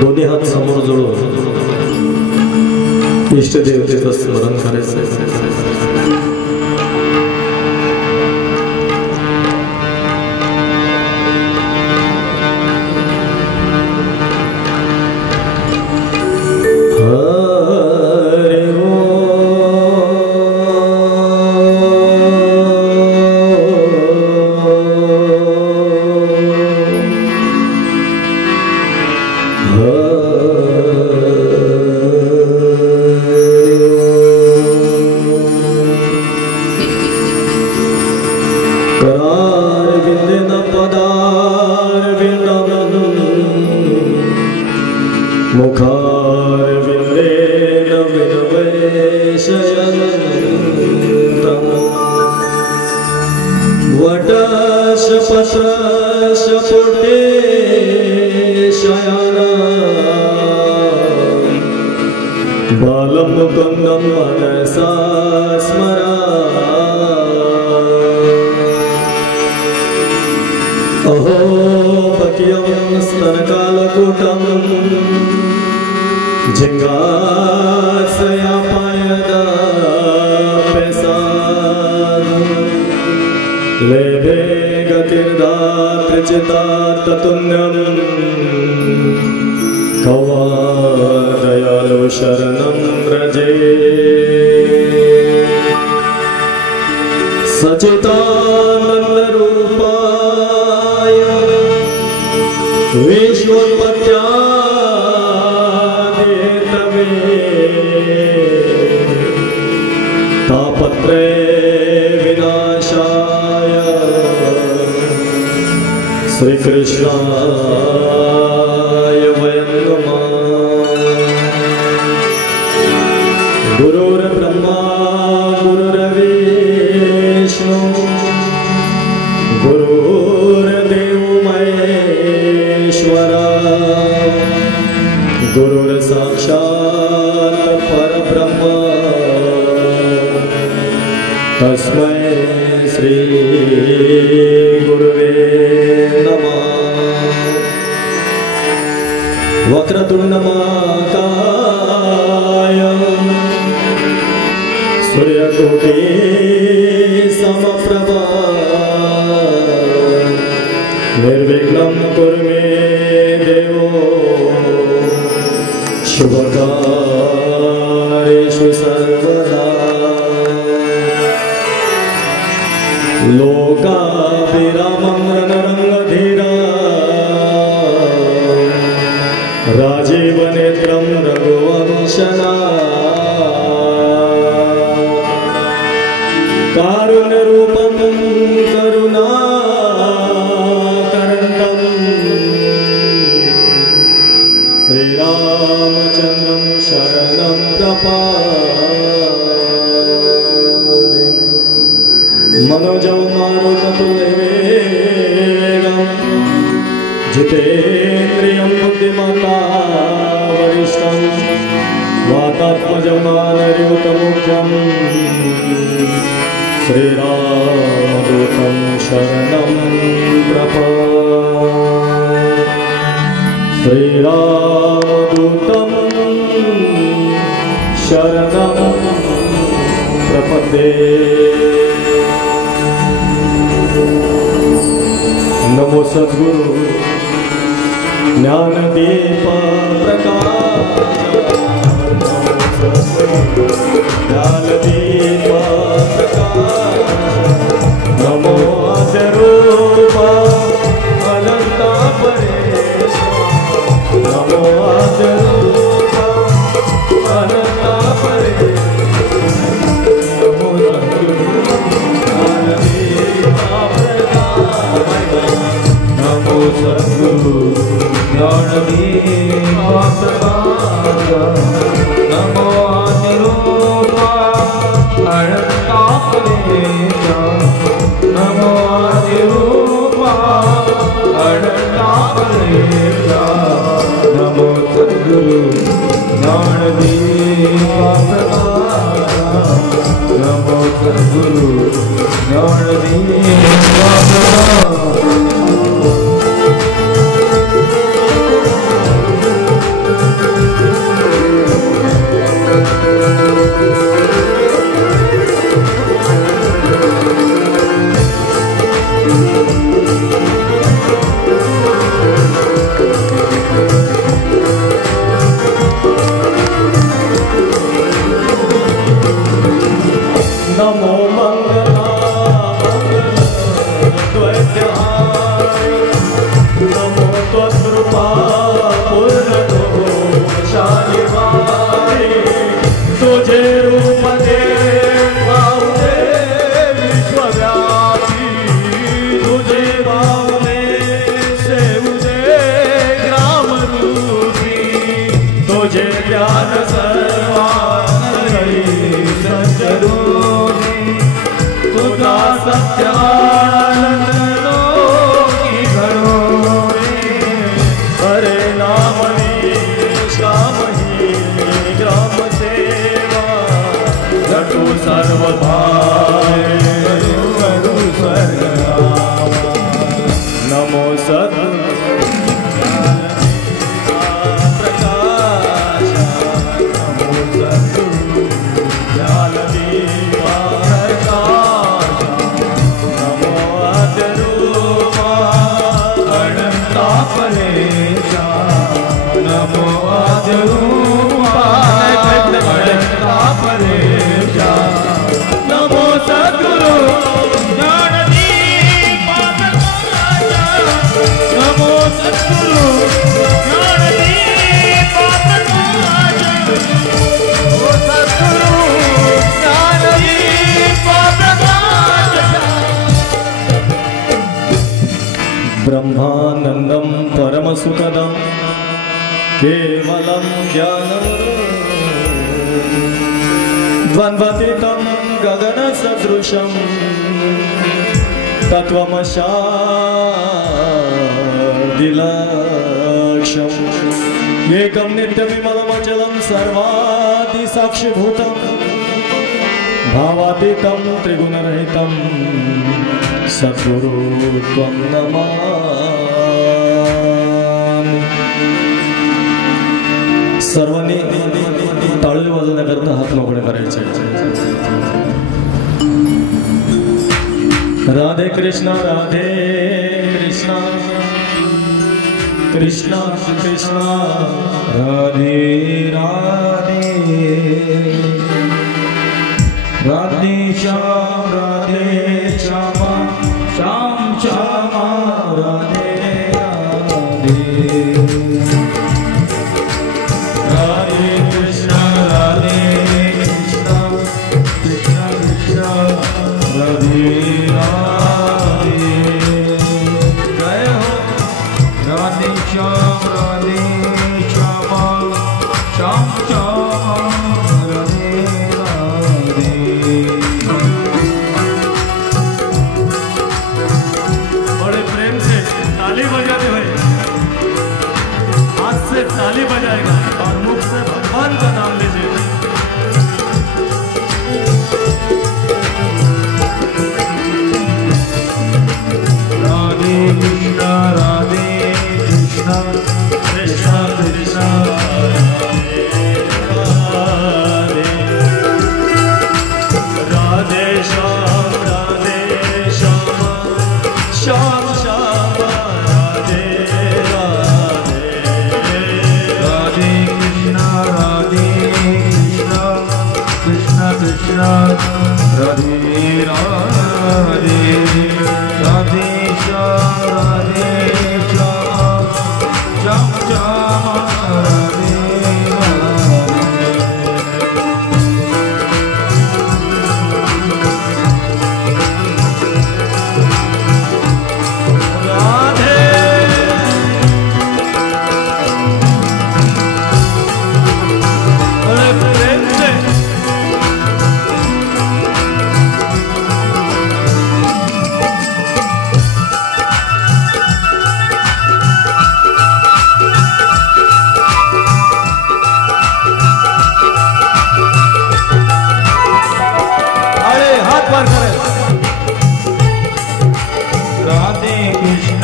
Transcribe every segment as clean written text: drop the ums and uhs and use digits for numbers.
दोन्ही हात समोर जोडून इष्ट देवतेचं स्मरण करायचं। नमो सद्गुरु ज्ञानदीप प्रकाश, ज्ञानदीप प्रकाश, नमो आद्यरूप अनंता परेश, नमो आद्यरूप अनंता परेश, नमो सद्गुरु ज्ञानदीप प्रकाश, नमो आदिरूप अनंता परेश, नमो आदिरूप अनंता परेश, नमो सद्गुरु ज्ञानदीप प्रकाश, नमो सद्गुरु ज्ञानदीप प्रकाश। कृपा पूर्ण दोषाली वारी तुझे रूप दे पावले विश्वव्यापी तुझे पावले सेवले ग्राम रूपी तुझे ज्ञान सर्वांगी सज्जरूपी तुझा सत्यानंद लोकी घडो हरे नाम श्याम ही ग्राम सेवा घटो सर्व भाई करू स्वर्ग नमो सद्गुरु प्रकाश नमो सद्गुरु ज्ञान दीपा प्रकाश नमो आद्यरूपा अनंता परेशा नमो आद्यरूपा अनंता परेशा नमो सद्गुरु ज्ञानदीपा प्रकाश नमो सद्गुरु ज्ञानदीपा प्रकाश नमो सद्गुरु ज्ञानदीपा प्रकाश ब्रह्मानंदं परमसुखदं केवलं ज्ञानं द्वन्द्वातीतं गगनसदृशं तत्त्वमशादिलक्ष्यम् एकं नित्यविमलमचलं सर्वादिसाक्षिभूतं भावातीतं त्रिगुणरहितं सद्गुरु त्वं नमामि। सर्वांनी टाळी वाजवण्याकरता हात मोकळे करायचे। राधे कृष्ण राधे कृष्ण कृष्ण कृष्ण राधे राधे राधे श्याम श्याम श्याम राधे राधे राधे कृष्ण कृष्ण कृष्ण राधे राधे जय हो राधे श्याम श्याम श्याम राधे राधे। बड़े प्रेम से ताली बजाते हुए हाथ से ताली बजाएगा और मुख से भगवान का नाम लीजिए। राधे कृष्ण कृष्ण कृष्ण राधे राधे श्याम श्याम श्याम राधे राधे राधे कृष्ण कृष्ण कृष्ण राधे राधे राधे श्याम श्याम श्याम राधे राधे कृष्ण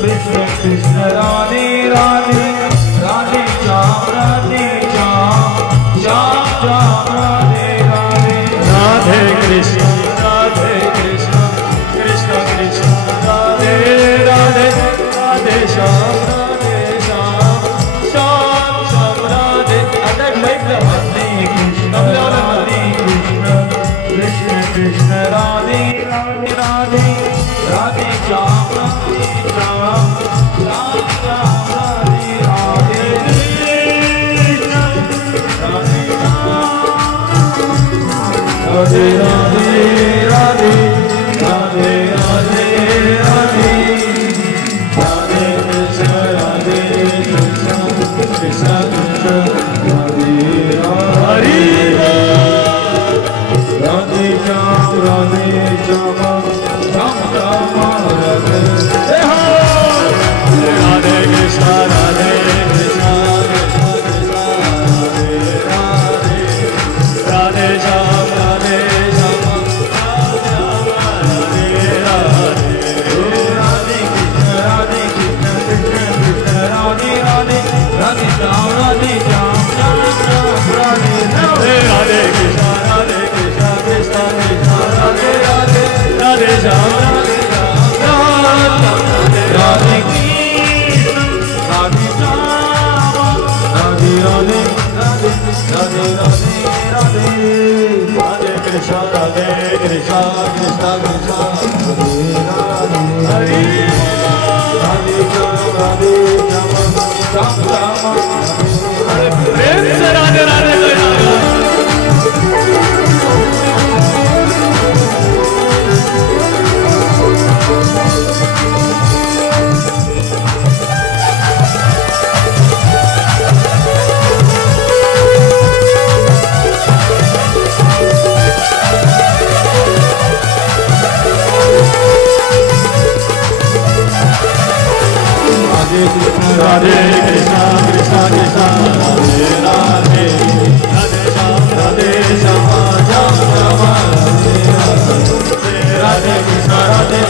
कृष्ण कृष्ण राधे राधे राधे श्याम श्याम राधे राधे राधे कृष्ण कृष्ण कृष्ण राधे राधे राधे श्याम श्याम राधे राधे कृष्ण कृष्ण कृष्ण राधे राधे राधे राधे श्याम कृष्ण राधे कृष्ण कृष्ण कृष्ण हरे राधे राधे श्याम राम प्रेम से राधे राधे राधे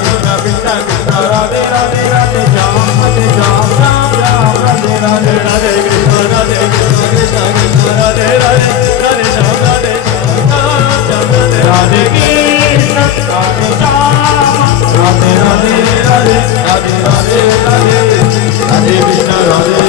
कृष्ण कृष्ण कृष्ण राधे राधे राधे श्याम श्याम राम राधे कृष्ण कृष्ण कृष्ण राधे राधे राधे श्याम राम राम राधे राधे राधे कृष्ण कृष्ण कृष्ण राधे राधे राधे श्याम राधे राधे कृष्ण राधे श्याम राधे राधे राधे राधे राधे राधे राधे कृष्ण राधे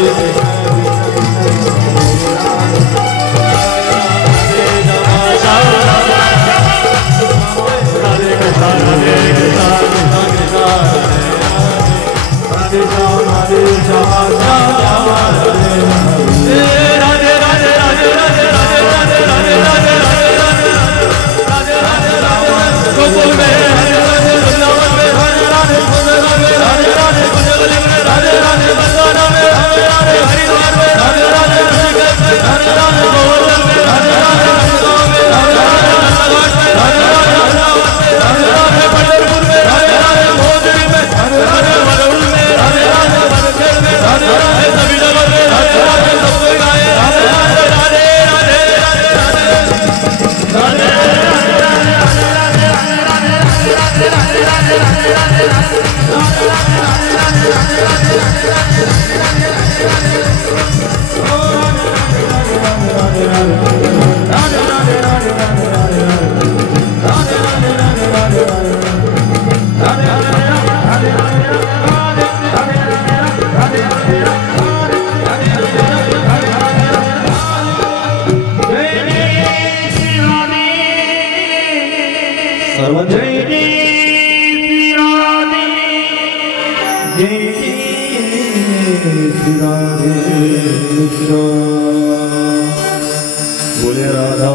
बोले राधा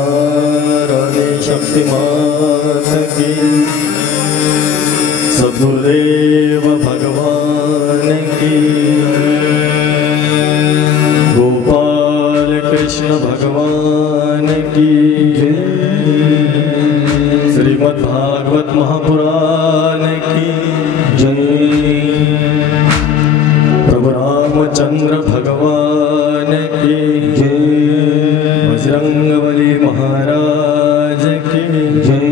राधे शक्ति माता की सद्गुरुदेव भगवान की गोपाल कृष्ण भगवान की श्रीमद् भागवत महापुराण की जय प्रभु रामचंद्र भगवान की जय बजरंगबली महाराज की जय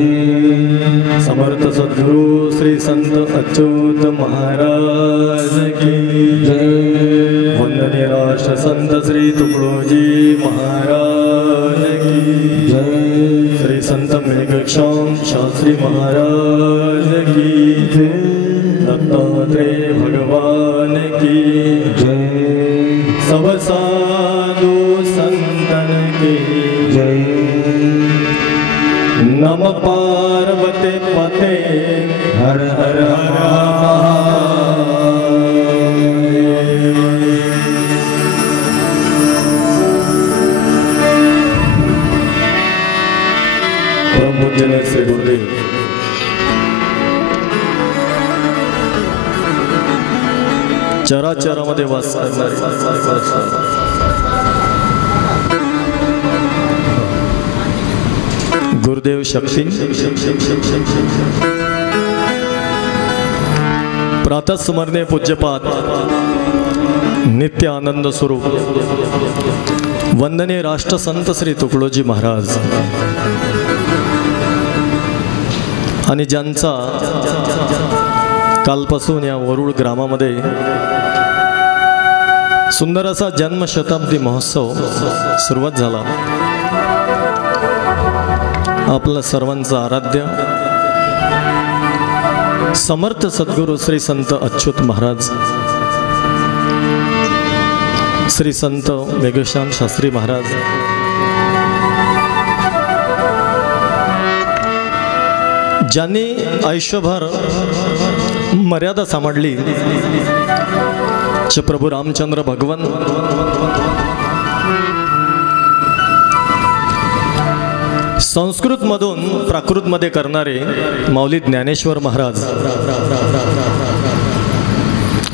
समर्थ सद्गुरु श्री संत अच्युत महाराज की जय वंदनीय राष्ट्र संत श्री तुकडोजी महाराज की जय श्री संत मेघश्याम शास्त्री महाराज की जय दत्तात्रेय भगवान की जय सब साधु संतन की जय नम पार्वती पते हर हर प्रमुजन श्री गुरुदेव चराचरामध्ये वास करणारे गुरुदेव शक्ती प्रातस्मरणे पूज्यपाद नित्य आनंद स्वरूप वंदनीय राष्ट्रसंत श्री तुकडोजी महाराज आणि ज्यांचा कालपासून या वरुड ग्रामामध्ये सुंदर असा जन्मशताब्दी महोत्सव सुरुवात झाला। आपलं सर्वांचं आराध्य समर्थ सद्गुरू श्री संत अच्युत महाराज, श्री संत मेघश्याम शास्त्री महाराज ज्यांनी आयुष्यभर मर्यादा सांभाळली असे प्रभू रामचंद्र भगवान, संस्कृतमधून प्राकृतमध्ये करणारे माऊली ज्ञानेश्वर महाराज,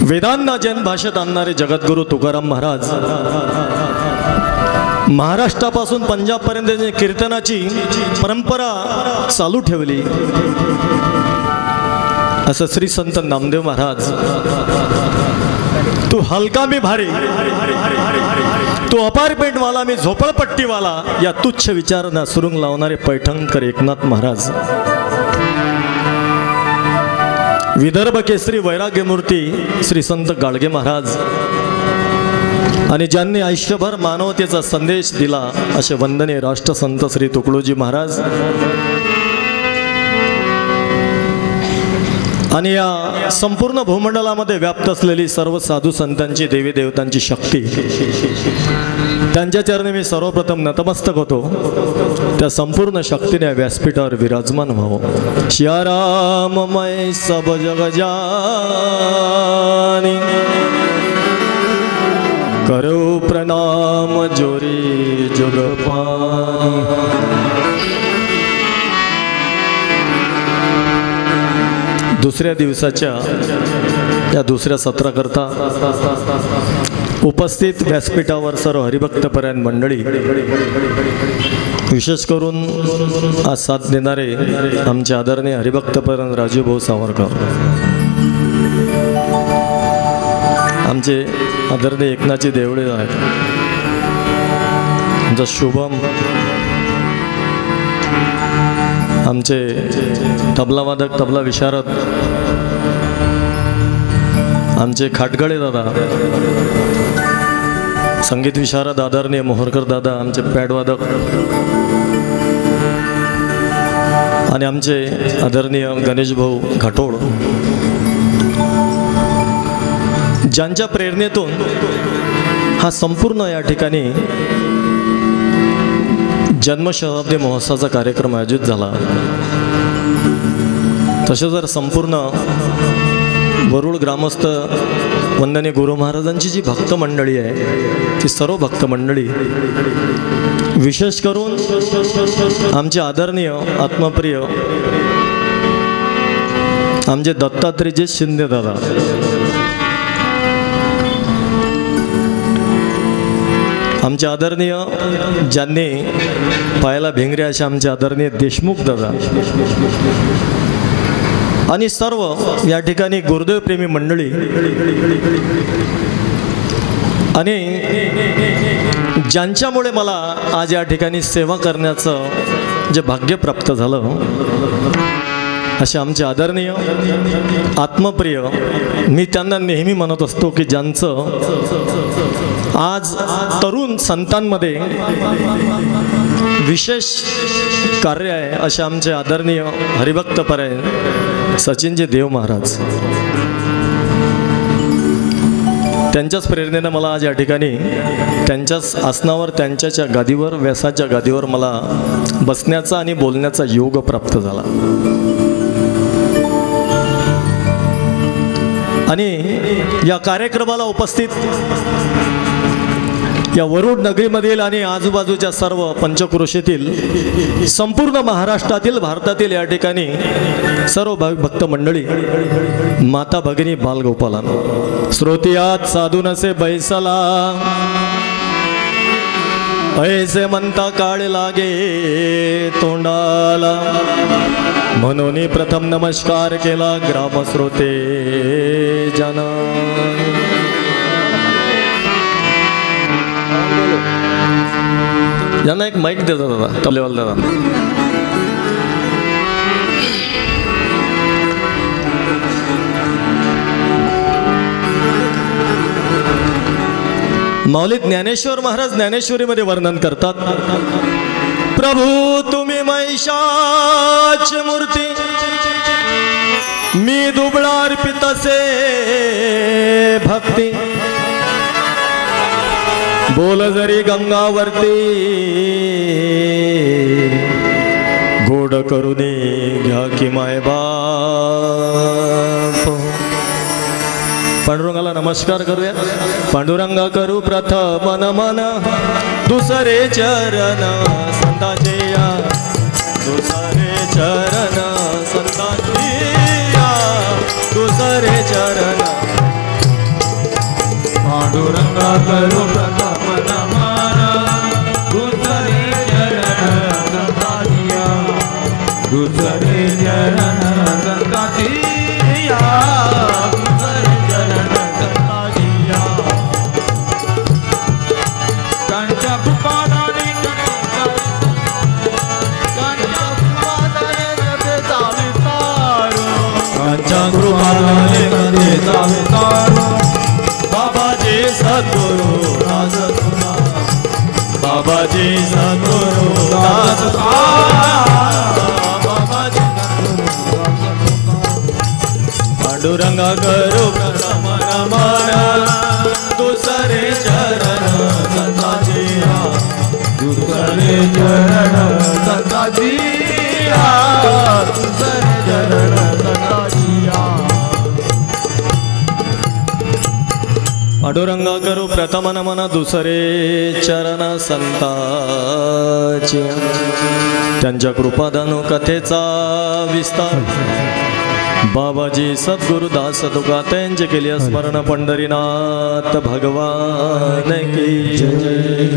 वेदांना जैन भाषेत आणणारे जगद्गुरु तुकाराम महाराज, महाराष्ट्रापासून पंजाबपर्यंत कीर्तनाची परंपरा चालू ठेवली असं श्री संत नामदेव महाराज, तू हलका मी भारी, तू अपार्टमेंटवाला मी झोपडपट्टीवाला, या तुच्छ विचारांना सुरुंग लावणारे पैठणकर एकनाथ महाराज, विदर्भ केसरी वैराग्य मूर्ती श्री संत गाडगे महाराज, आणि ज्यांनी आयुष्यभर मानवतेचा संदेश दिला असे वंदनीय राष्ट्रसंत श्री तुकडोजी महाराज, आणि या संपूर्ण भूमंडलामध्ये व्याप्त असलेली सर्व साधू संतांची, देवी देवतांची शक्ती, त्यांच्या चरणी मी सर्वप्रथम नतमस्तक होतो. त्या संपूर्ण शक्तीने व्यासपीठावर विराजमान व्हावं. शियाराममय सब जग जानी, करो प्रणाम जोरी जुग पानी. दुसऱ्या दिवसाच्या या दुसऱ्या सत्राकरता उपस्थित व्यासपीठावर सर्व हरिभक्तपरायण मंडळी, विशेष करून आज साथ देणारे आमचे आदरणीय हरिभक्तपरायण राजूभाऊ सावरकर, आमचे आदरणीय एकनाथजी देवळे आहेत, आमचा शुभम, आमचे तबलावादक, तबला विशारद आमचे खाटगळे दादा, संगीत विशारद आदरणीय मोहरकर दादा, आमचे पॅडवादक, आणि आमचे आदरणीय गणेश भाऊ घाटोळ, ज्यांच्या प्रेरणेतून हा संपूर्ण या ठिकाणी जन्मशताब्दी महोत्सवाचा कार्यक्रम आयोजित झाला. तसे जर संपूर्ण वरुड ग्रामस्थ वंदनीय गुरु महाराजांची जी भक्त मंडळी आहे, ती सर्व भक्त मंडळी, विशेष करून आमचे आदरणीय आत्मप्रिय आमचे दत्तात्रेयजी शिंदे दादा, आमचे आदरणीय ज्यांनी पायाला भिंगरे असे आमचे आदरणीय देशमुख दादा, आणि सर्व या ठिकाणी गुरुदेव प्रेमी मंडळी, आणि ज्यांच्यामुळे मला आज या ठिकाणी सेवा करण्याचं जे भाग्य प्राप्त झालं, असे आमचे आदरणीय आत्मप्रिय, मी त्यांना नेहमी म्हणत असतो की ज्यांचं आज तरुण संतांमध्ये विशेष कार्य आहे, असे आमचे आदरणीय हरिभक्तपरायण सचिनजी देव महाराज, त्यांच्याच प्रेरणेनं मला आज या ठिकाणी त्यांच्याच आसनावर, त्यांच्याच्या गादीवर, व्यासाच्या गादीवर मला बसण्याचा आणि बोलण्याचा योग प्राप्त झाला. आणि या कार्यक्रमाला उपस्थित या वरुड नगरीमधील आणि आजूबाजूच्या सर्व पंचक्रोशीतील, संपूर्ण महाराष्ट्रातील, भारतातील या ठिकाणी सर्व भक्त मंडळी, माता भगिनी, बालगोपालांनो, श्रोतियात साधू नसे बैसला, ऐसे म्हणता काळ लागे तोंडाला, म्हणून प्रथम नमस्कार केला ग्रामश्रोते जना. यांना एक माईक देतात दादा, तबलेवाला दादा. माऊली ज्ञानेश्वर महाराज ज्ञानेश्वरीमध्ये वर्णन करतात, प्रभू तुम्ही महिषाची मूर्ती, मी दुबळा अर्पित असे भक्ती, बोल जरी गंगावरती, गोड करुणी घ्या की माय बाप. पांडुरंगाला नमस्कार करूया. पांडुरंगा करू प्रथम नमन दुसरे चरण संताचे या. दुसरे चरण संताचे या. दुसरे चरण पांडुरंगा करू प्रथम नमन दुसरे चरण संताजिया. दुसरे चरण संताजिया. दुसरे चरण संताजिया. त्यांच्या कृपादाने त्यांच्या कृपादाने चावितारो. त्यांच्या कृपादाने चावितारो. बाबाजी सद्गुरु दास तुला. बाबाजी सद्गुरु दास तुला. बाबाजी पांडुरंगा करू प्रथम नमन दुसरे चरण संताजिया. दुसरे चरण संताजिया. दुसरे चरण संताजिया. पांडुरंगा करू प्रथम नमन दुसरे चरण संताचे. त्यांच्या कृपादानो कथेचा विस्तार. बाबाजी सद्गुरुदास तुका त्यांचे केले स्मरण. पंढरीनाथ भगवान की जय.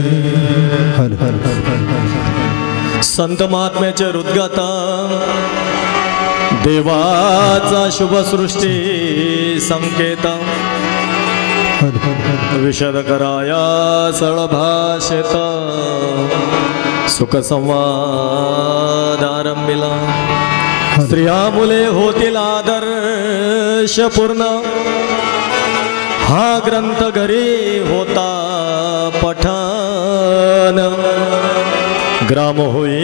संत महात्म्याचे हृदगाता. देवाचा शुभसृष्टी संकेत. विशद कराया सरळ भाषेत. सुख संवाद आरंभिला. स्त्रिया मुले होतील आदर्श पूर्ण. हा ग्रंथ घरी होता पठन. ग्राम होई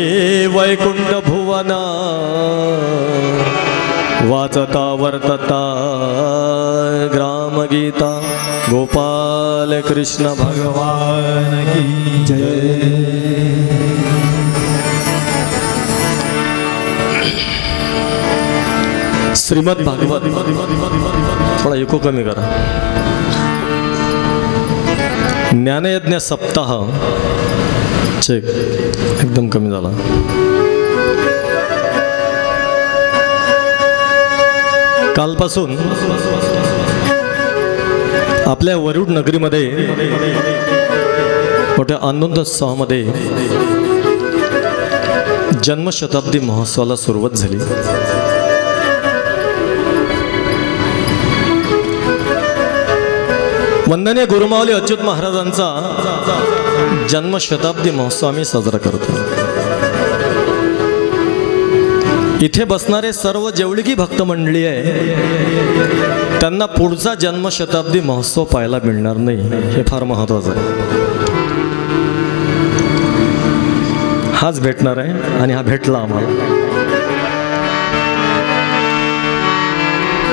वैकुंठ भुवन. वाचता वर्तता ग्राम गीता. गोपाल कृष्ण भगवान की जय. श्रीमद भागवत. थोडा इको कमी करा. ज्ञानयज्ञ सप्ताह चेक एकदम कमी झाला. कालपासून आपल्या वरुड नगरीमध्ये मोठ्या आनंदोत्सवामध्ये जन्मशताब्दी महोत्सवाला सुरुवात झाली. वंदनीय गुरुमाऊली अच्युत महाराजांचा जन्मशताब्दी महोत्सव आम्ही साजरा करतो. इथे बसणारे सर्व जेवढी भक्त मंडळी आहे त्यांना पुढचा जन्मशताब्दी महोत्सव पाहायला मिळणार नाही. हे फार महत्त्वाचं आहे. हाच भेटणार आहे आणि हा भेटला आम्हाला.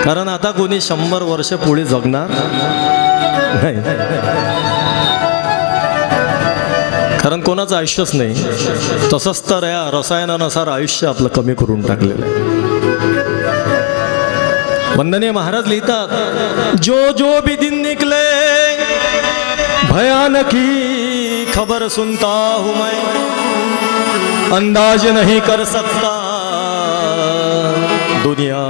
कारण आता कोणी 100 वर्ष पुढे जगणार नाही. कारण कोणाचं आयुष्यच नाही. तसंच तर या रसायनानुसार आयुष्य आपलं कमी करून टाकलेलं आहे. वंदनीय महाराज लिहितात, जो जो भी दिन निकले भयानकी खबर सुनता हूँ मैं. अंदाज नहीं कर सकता दुनिया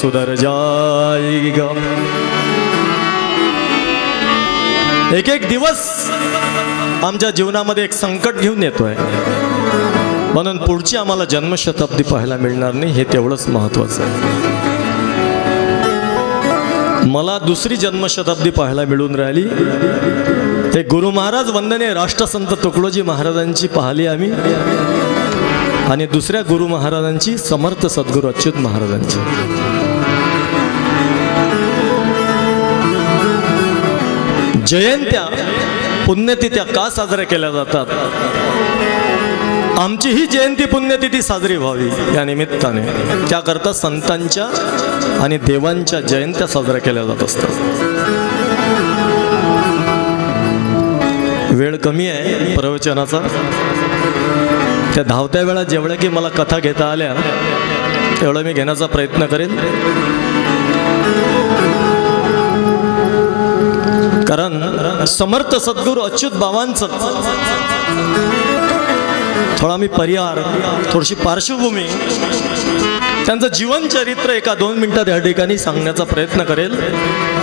सुधर जाएगा. एक एक दिवस आमच्या जीवनामध्ये एक संकट घेऊन येतोय. म्हणून पुढची आम्हाला जन्मशताब्दी पाहायला मिळणार नाही. हे तेवढंच महत्त्वाचं आहे. मला दुसरी जन्मशताब्दी पाहायला मिळून राहिली. हे गुरु महाराज वंदनीय राष्ट्रसंत तुकडोजी महाराजांची पाहिली आम्ही. आणि दुसऱ्या गुरु महाराजांची समर्थ सद्गुरू अच्युत महाराजांची. जयंत्या पुण्यतिथ्या का साजऱ्या केल्या जातात? आमची ही जयंती पुण्यतिथी साजरी व्हावी या निमित्ताने. त्याकरता संतांच्या आणि देवांच्या जयंत्या साजऱ्या केल्या जात असतात. वेळ कमी आहे प्रवचनाचा. त्या धावत्या वेळा जेवढ्या की मला कथा घेता आल्या एवढं मी घेण्याचा प्रयत्न करेन. कारण समर्थ सद्गुरू अच्युत बाबांचं थोडा मी परिहार, थोडीशी पार्श्वभूमी, त्यांचं जीवन चरित्र एका 2 मिनिटात या ठिकाणी सांगण्याचा प्रयत्न करेल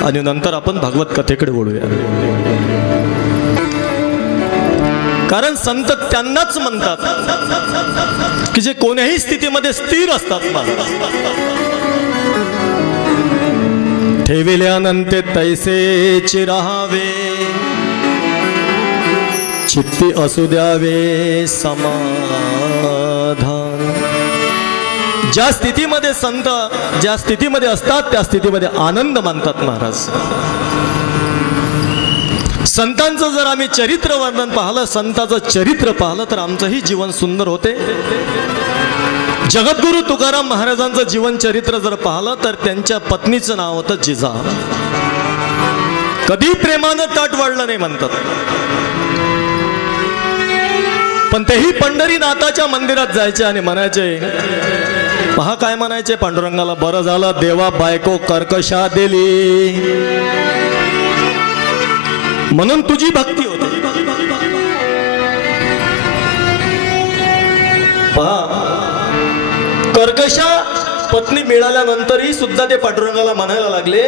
आणि नंतर आपण भागवत कथेकडे वळूया. कारण संत त्यांनाच म्हणतात की जे कोण्याही स्थितीमध्ये स्थिर असतात. ठेविल्यानंते तैसेची राहावे, चित्ती असू द्यावे समाधान. ज्या स्थितीमध्ये संत ज्या स्थितीमध्ये असतात त्या स्थितीमध्ये आनंद मानतात महाराज. संतांचं जर आम्ही चरित्र वर्णन पाहिलं, संतांचं चरित्र पाहिलं तर आमचंही जीवन सुंदर होते. जगद्गुरु तुकाराम महाराजांचं जीवन चरित्र जर पाहिलं तर त्यांच्या पत्नीचं नाव होतं जिजा. कधी प्रेमानं ताट वाढलं नाही म्हणतात, पण तेही पंढरीनाथाच्या मंदिरात जायचे आणि म्हणायचे, पहा काय म्हणायचे पांडुरंगाला, बरं झालं देवा बायको कर्कशा दिली म्हणून तुझी भक्ती होती. पहा, कर्कशा पत्नी मिळाल्यानंतरही सुद्धा ते पांडुरंगाला म्हणायला लागले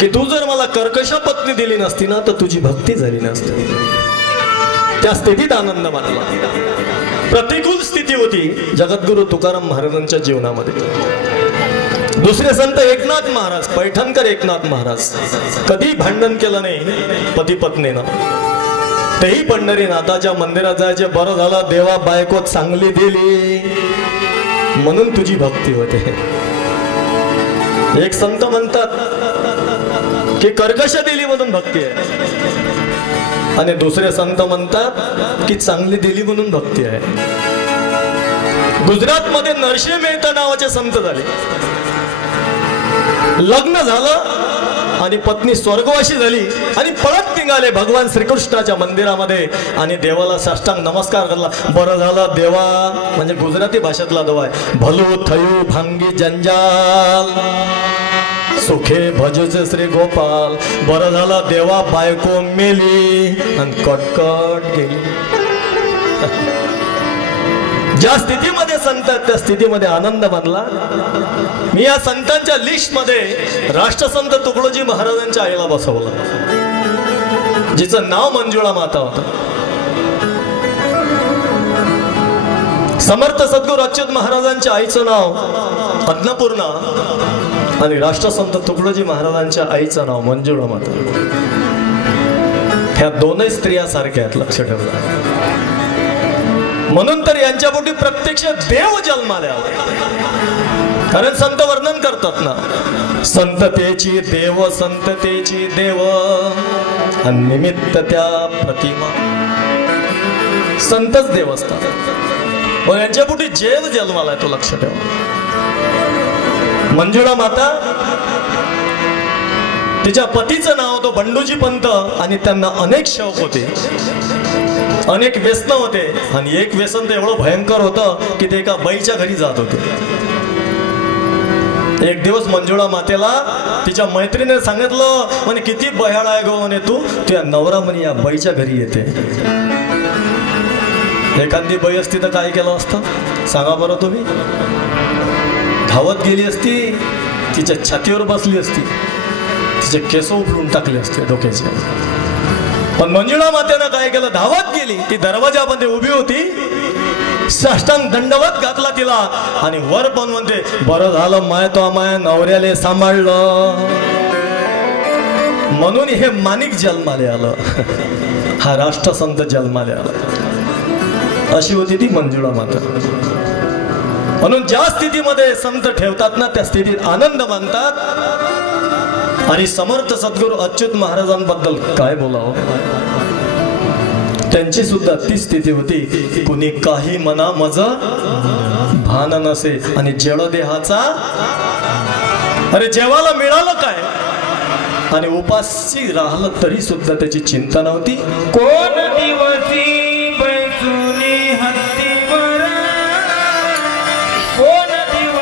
की तू जर मला कर्कशा पत्नी दिली नसती ना तर तुझी भक्ती झाली नसती. त्या स्थितीत आनंद मानला. प्रतिकूल स्थिती होती जगद्गुरु तुकाराम महाराजांच्या जीवनामध्ये. दुसरे संत एकनाथ महाराज, पैठणकर एकनाथ महाराज, कधी भांडण केलं नाही पती पत्नीनं. तेही पंढरीनाथाच्या मंदिरात जायचे, बरं झालं देवा बायको चांगली दिली म्हणून तुझी भक्ती होते. एक संत म्हणतात की कर्कशा दिली म्हणून भक्ती आहे, आणि दुसरे संत म्हणतात की चांगली दिली म्हणून भक्ती आहे. गुजरात मध्ये नरसिंह मेहता नावाचे संत झाले. लग्न झालं आणि पत्नी स्वर्गवासी झाली आणि पळत निघाले भगवान श्रीकृष्णाच्या मंदिरामध्ये आणि देवाला साष्टांग नमस्कार करला. बरं झालं देवा, म्हणजे गुजराती भाषेतला देव आहे, भलू थयू भांगी जंजाल सुखे भजचे श्री गोपाल. बरं झालं देवा बायको मेली आणि कटकट गेली. ज्या स्थितीमध्ये संत त्या स्थितीमध्ये आनंद मानला. मी या संतांच्या लिस्ट मध्ये राष्ट्रसंत तुकडोजी महाराजांच्या आईला बसवलं, जिचं नाव मंजुळा माता होतं. समर्थ सद्गुरू अच्युत महाराजांच्या आईचं नाव अन्नपूर्णा आणि राष्ट्रसंत तुकडोजी महाराजांच्या आईचं नाव मंजुळा माता. ह्या दोनही स्त्रिया सारख्या आहेत, लक्ष ठेवा. म्हणून तर यांच्या पोटी प्रत्यक्ष देव जन्माला आला. कारण संत वर्णन करतात ना, संततेची देव संततेची देव निमित्त त्या प्रतिमा. संतच देव असतात. मग यांच्या पोटी देव जन्माला आहे, तो लक्ष ठेवा. मंजुळा माता, तिच्या पतीचं नाव होतं बंडूजी पंत आणि त्यांना अनेक शौक होते, अनेक व्यसन होते. आणि एक व्यसन तर एवढं भयंकर होतं की ते एका बाईच्या घरी जात होते. एक दिवस मंजुळा मातेला तिच्या मैत्रीने सांगितलं, म्हणे किती बयाळ आहे गो म्हणे तू, तुझ्या नवरा म्हणे या बाईच्या घरी येते. एखादी बाई असती तर काय केलं असतं सांगा बरं तुम्ही? धावत गेली असती, तिच्या छातीवर बसली असती, तिचे केस उपळून टाकले असते डोक्याचे. पण मंजुळा मातेनं काय केलं, धावत गेली, ती दरवाजामध्ये उभी होती, साष्टांग दंडवत घातला तिला आणि वर पण म्हणते, बरं झालं माय तो माय नवऱ्याले सांभाळलं म्हणून हे माणिक जन्माले आलं, हा राष्ट्रसंत जन्माले आला. अशी होती ती मंजुळा माता. म्हणून ज्या स्थितीमध्ये संत ठेवतात ना त्या स्थितीत आनंद मानतात. आणि समर्थ सद्गुरू अच्युत महाराजांबद्दल काय बोलावं, त्यांची सुद्धा ती स्थिती होती, कुणी काही मना मज भान नसे आणि जड देहाचा, अरे जेवायला मिळालं काय आणि उपाशी राहिलं तरी सुद्धा त्याची चिंता नव्हती. कोण दिवसी बैसुनी हत्तीवर, कोण दिवसी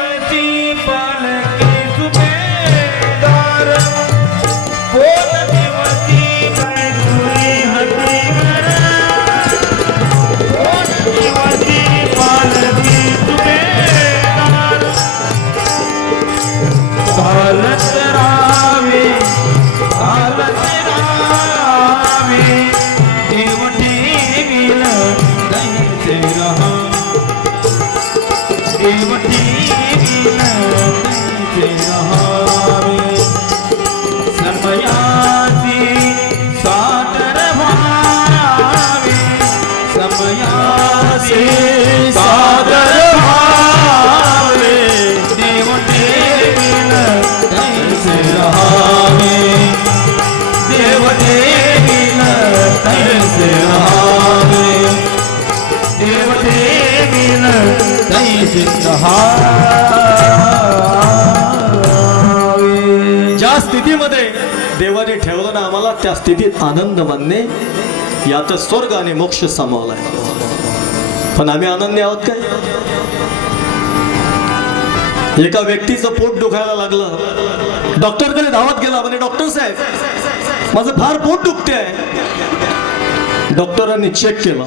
ज्या स्थितीमध्ये देवाने ठेवलं ना आम्हाला त्या स्थितीत आनंद मानणे यात स्वर्ग आणि मोक्ष सामावलाय. पण आम्ही आनंदी आहोत काय? एका व्यक्तीचं पोट दुखायला लागलं, डॉक्टरकडे धावत गेला, म्हणे डॉक्टर साहेब माझं फार पोट दुखते आहे. डॉक्टरांनी चेक केलं,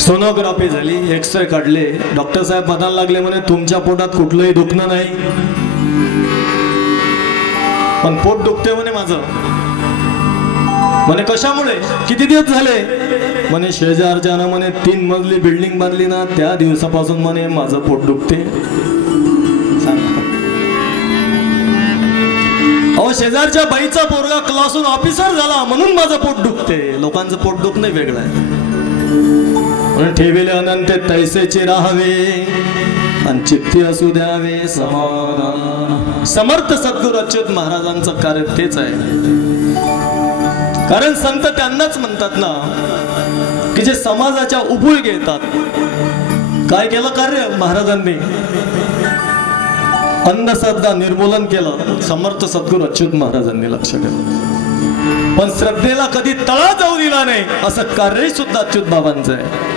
सोनोग्राफी झाली, एक्सरे काढले. डॉक्टर साहेब म्हणायला लागले म्हणे तुमच्या पोटात कुठलंही दुखणं नाही, पण पोट दुखते म्हणे माझं. म्हणे कशामुळे? किती दिवस झाले? म्हणे शेजारच्यानं म्हणे 3 मजली बिल्डिंग बांधली ना त्या दिवसापासून म्हणे माझं पोट दुखते. अहो शेजारच्या बाईचा पोरगा क्लासून ऑफिसर झाला म्हणून माझं पोट दुखते. लोकांचं पोट दुखणं वेगळं आहे. म्हणून ठेविले अनंत तैसेचे राहावे आणि चित्ती असू द्यावे समाधान. समर्थ सद्गुरू अच्युत महाराजांचं कार्य तेच आहे. कारण संत त्यांनाच म्हणतात ना की जे समाजाच्या उपयोगी येतात. काय केलं कार्य महाराजांनी? अंधश्रद्धा निर्मूलन केलं समर्थ सद्गुरू अच्युत महाराजांनी. लक्ष ठेवा. पण श्रद्धेला कधी तळा जाऊ दिला नाही असं कार्य सुद्धा अच्युत बाबांचं आहे.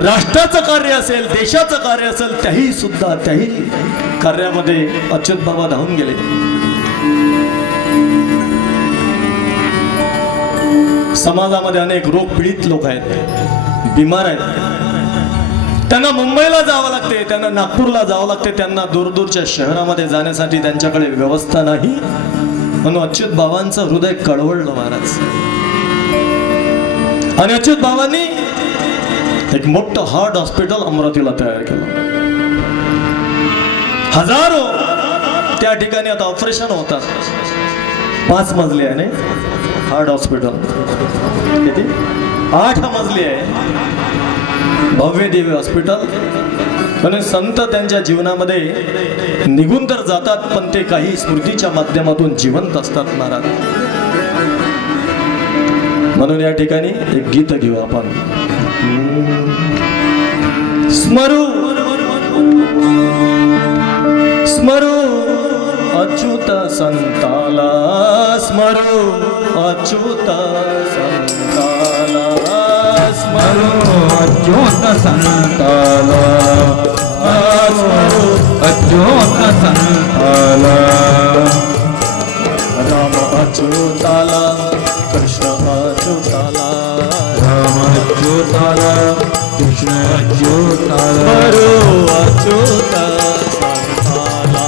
राष्ट्राचं कार्य असेल, देशाचं कार्य असेल, त्याही कार्यामध्ये अच्युत बाबा धावून गेले. समाजामध्ये अनेक रोग पीडित लोक आहेत, बिमार आहेत. त्यांना मुंबईला जावं लागते, त्यांना नागपूरला जावं लागते, त्यांना दूरदूरच्या शहरामध्ये जाण्यासाठी त्यांच्याकडे व्यवस्था नाही. म्हणून अच्युत बाबांचं हृदय कळवळलं महाराज. आणि अच्युत बाबांनी एक मोठं हार्ट हॉस्पिटल अमरावतीला तयार केलं. हजारो त्या ठिकाणी आता ऑपरेशन होतात. 5 मजली आहे हार्ट हॉस्पिटल, किती 8 मजली आहे. भव्य दिव्य हॉस्पिटल. म्हणून संत त्यांच्या जीवनामध्ये निघून तर जातात पण ते काही स्मृतीच्या माध्यमातून जिवंत असतात महाराज. म्हणून या ठिकाणी एक गीत घेऊ आपण. स्मरू स्मरू अच्युत संताला, स्मरू अच्युत संताला, स्मरू अच्युत संताला, स्मरू अच्युत संताला. राम अच्युताला, कृष्ण अच्युताला, राम अच्युताला, कृष्ण अच्युताला. स्मरू अच्युत संताला,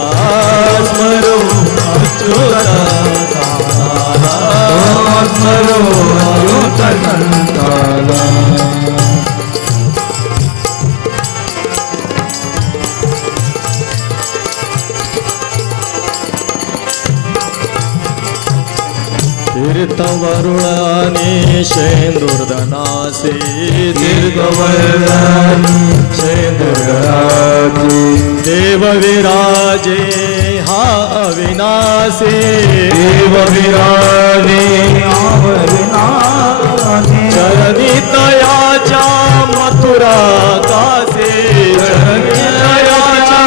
स्मरू अच्युत संताला, स्मरू अच्युत संताला. तीर्थवरुणाने शेंदुर्धनासे, तीर्थवरुणाने शेंदुर्धनासे, देव विराजे हा अविनाशी, देव विराजे अविनाशी. चरणी तयाच्या मथुरा कासे, चरणी तयाच्या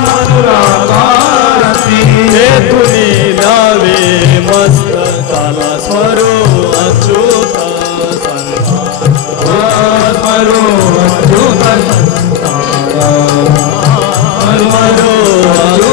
मथुरा कासे. तेथुनी लावे मस्तकाला, स्मरू अच्युत संताला, स्मरू अच्युत संताला, स्मरू अच्युत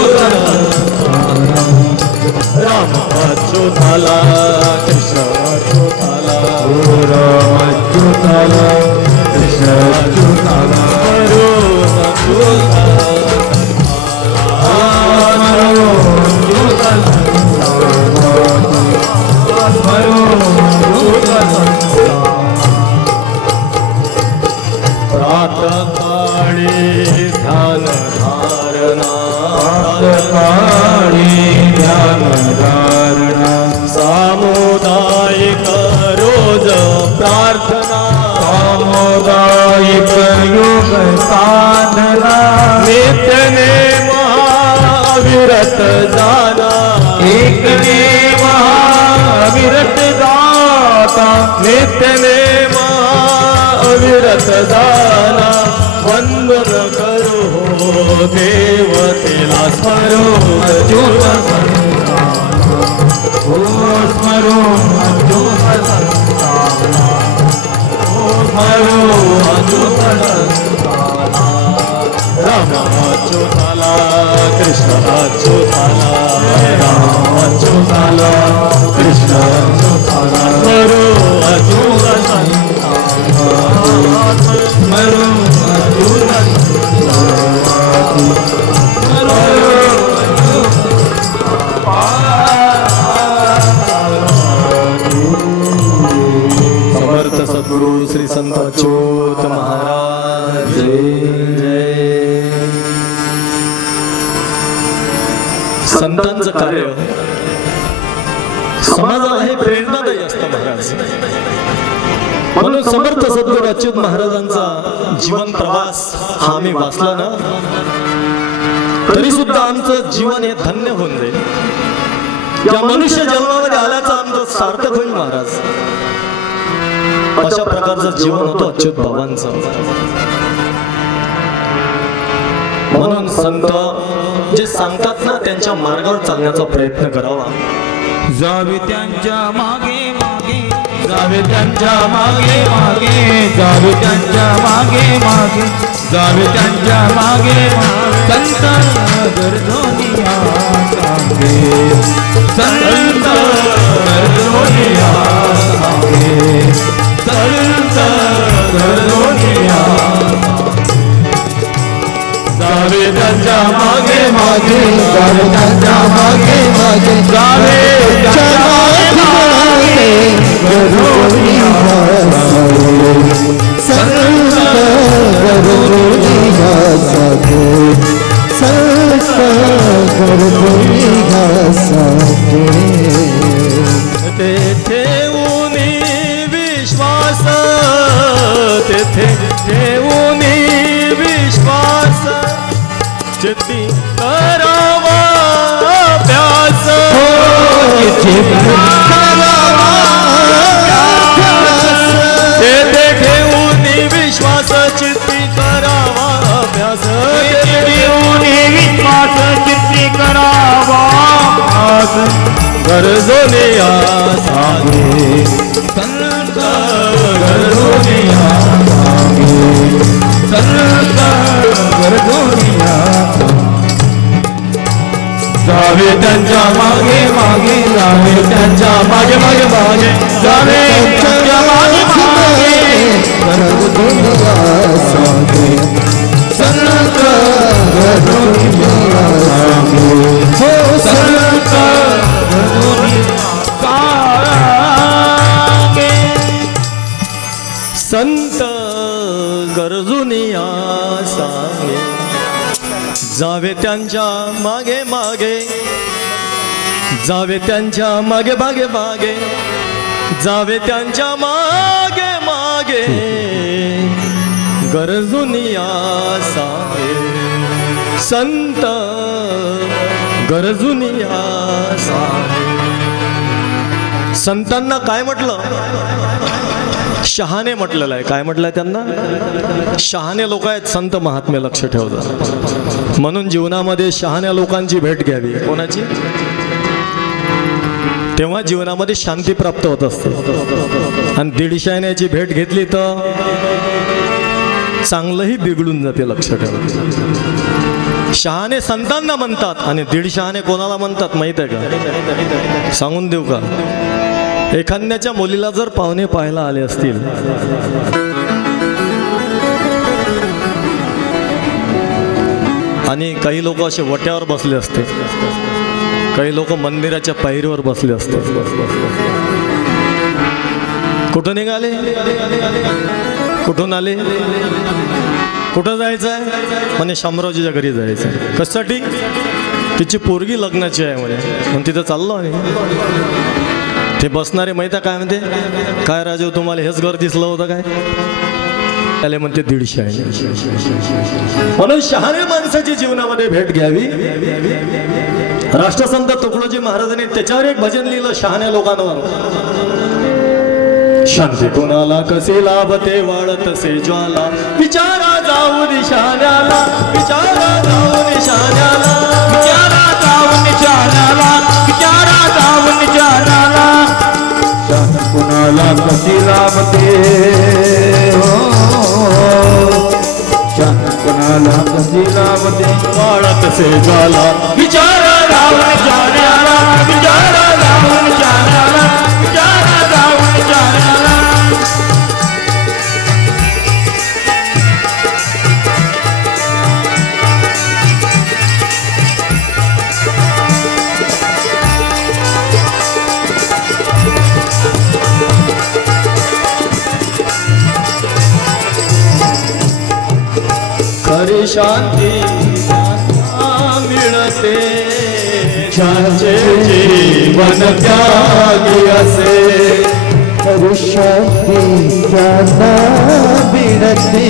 नित्य नेम अविरत जाना एक नेम अविरत दाता नित्य नेम अविरत जाना वंदन करो देवतेला स्मरो अच्युत स्मरो अच्युत स्मरो अच्युत राम अच्युताला कृष्ण अच्युताला राम अच्युताला कृष्ण अच्युताला स्मरो अच्युताला स्मरो समर्थ सद्गुरु श्री संत अच्युत महाराज जय. संतांचं कार्य समाजाला हे प्रेरणादायी असतं महाराज. म्हणून समर्थ सद्गुरु अच्युत महाराजांचा जीवन प्रवास हा आम्ही वाचला ना तरी सुद्धा आमचं जीवन हे धन्य होऊन जाईल. या मनुष्य जन्मामध्ये आल्याचं आमचं सार्थक होईल महाराज. अशा प्रकारचं जीवन होतं अच्युत बाबांचं. म्हणून संत जे सांगतात ना त्यांच्या मार्गावर चालण्याचा प्रयत्न करावा. जावे त्यांच्या मागे मागे जावे त्यांच्या मागे मागे जावे त्यांच्या मागे मागे जावे त्यांच्या मागे संत गर्दोनिया सांगे संत गर्दोनिया सांगे संत गर्दोनिया जावे त्यांच्या मागे मागे जावे त्यांच्या मागे मागे जावे त्यांच्या मागे गर्दोनिया संत गर्दोनिया सांगे संत गर्दोनिया सांगे तेथे उनी विश्वास तेथे ठेवूनी विश्वास चित्ती करावा अभ्यास तेथे ठेवूनी विश्वास चित्ती करावा अभ्यास विश्वास चित्ती करावा गरजोनिया सांगे संत गर्दोनिया सांगे संत गर्दोनिया जावे त्यांच्या मागे मागे जावे त्यांच्या मागे मागे मागे जावे त्यांच्या मागे मागे गर्दोनिया सांगे संत गर्दोनिया सांगे हो संत संत गरजुनिया सांगे जावे त्यांच्या मागे मागे जावे त्यांच्या मागे मागे मागे जावे त्यांच्या मागे मागे गरजुनिया सांगे संत गरजुनिया सांगे. संतांना काय म्हटलं? शहाणे म्हटलेलं आहे. काय म्हटलंय त्यांना? शहाणे लोक आहेत संत महात्मे, लक्ष ठेवतात. म्हणून जीवनामध्ये शहाण्या लोकांची भेट घ्यावी. कोणाची? तेव्हा जीवनामध्ये शांती प्राप्त होत असते. आणि दीडशहाण्याची भेट घेतली तर चांगलंही बिघडून जाते. लक्ष ठेवा. शहाणे संतांना म्हणतात आणि दीडशहाणे कोणाला म्हणतात माहित आहे का? सांगून देऊ का? एखाद्याच्या मुलीला जर पाहुणे पाहायला आले असतील आणि काही लोक असे वट्यावर बसले असते, काही लोक मंदिराच्या पायरीवर बसले असते. कुठं निघाले? कुठून आले? कुठं जायचं आहे? म्हणे शामरावजीच्या घरी जायचं आहे. कशासाठी? तिची पोरगी लग्नाची आहे म्हणे, म्हणून तिथं चाललो. आणि ते बसणारे माहिती काय म्हणते? काय राजू तुम्हाला हेच घर दिसलं होतं काय? त्याला म्हणते 150 आहे. म्हणून शहाण्या माणसाची जीवनामध्ये भेट घ्यावी. राष्ट्रसंत तुकडोजी महाराजांनी त्याच्यावर एक भजन लिहिलं शहाण्या लोकांवर. शांती कोणाला कसे लाभते वाळतसे ज्वाला, विचारा जाऊ निशाण्याला, विचारा जाऊ निशाण्याला, विचारा जाऊन निशाण्याला, विचारा जाऊन निशाण्याला. शांती कोणाला कशी लाभते, शांती कोणाला कशी लाभते वाळतसे ज्वाला, विचारा जाऊन निशाण्याला, विचारा जाऊन निशाण्याला, विचारा जाऊन निशाण्याला. खरी शांती मिळते ज्याचे जीवन त्यागी असे. खरी शांती ज्यांना मिळते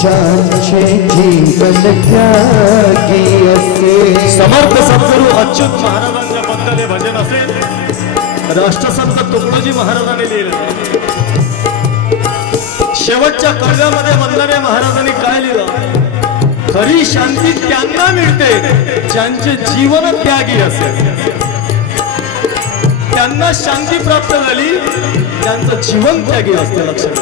ज्यांचे जीवन त्यागी असे. समर्थ सद्गुरू अच्युत महाराजांच्या बद्दल हे भजन असेल. राष्ट्रसंत तुकडोजी महाराजांनी लिहिलं. शेवटच्या कडव्यामध्ये वंदने महाराजांनी काय लिहिलं, खरी शांती त्यांना मिळते ज्यांचे जीवन त्यागी असेल. त्यांना शांती प्राप्त झाली त्यांचं जीवन त्यागी असते. लक्षात.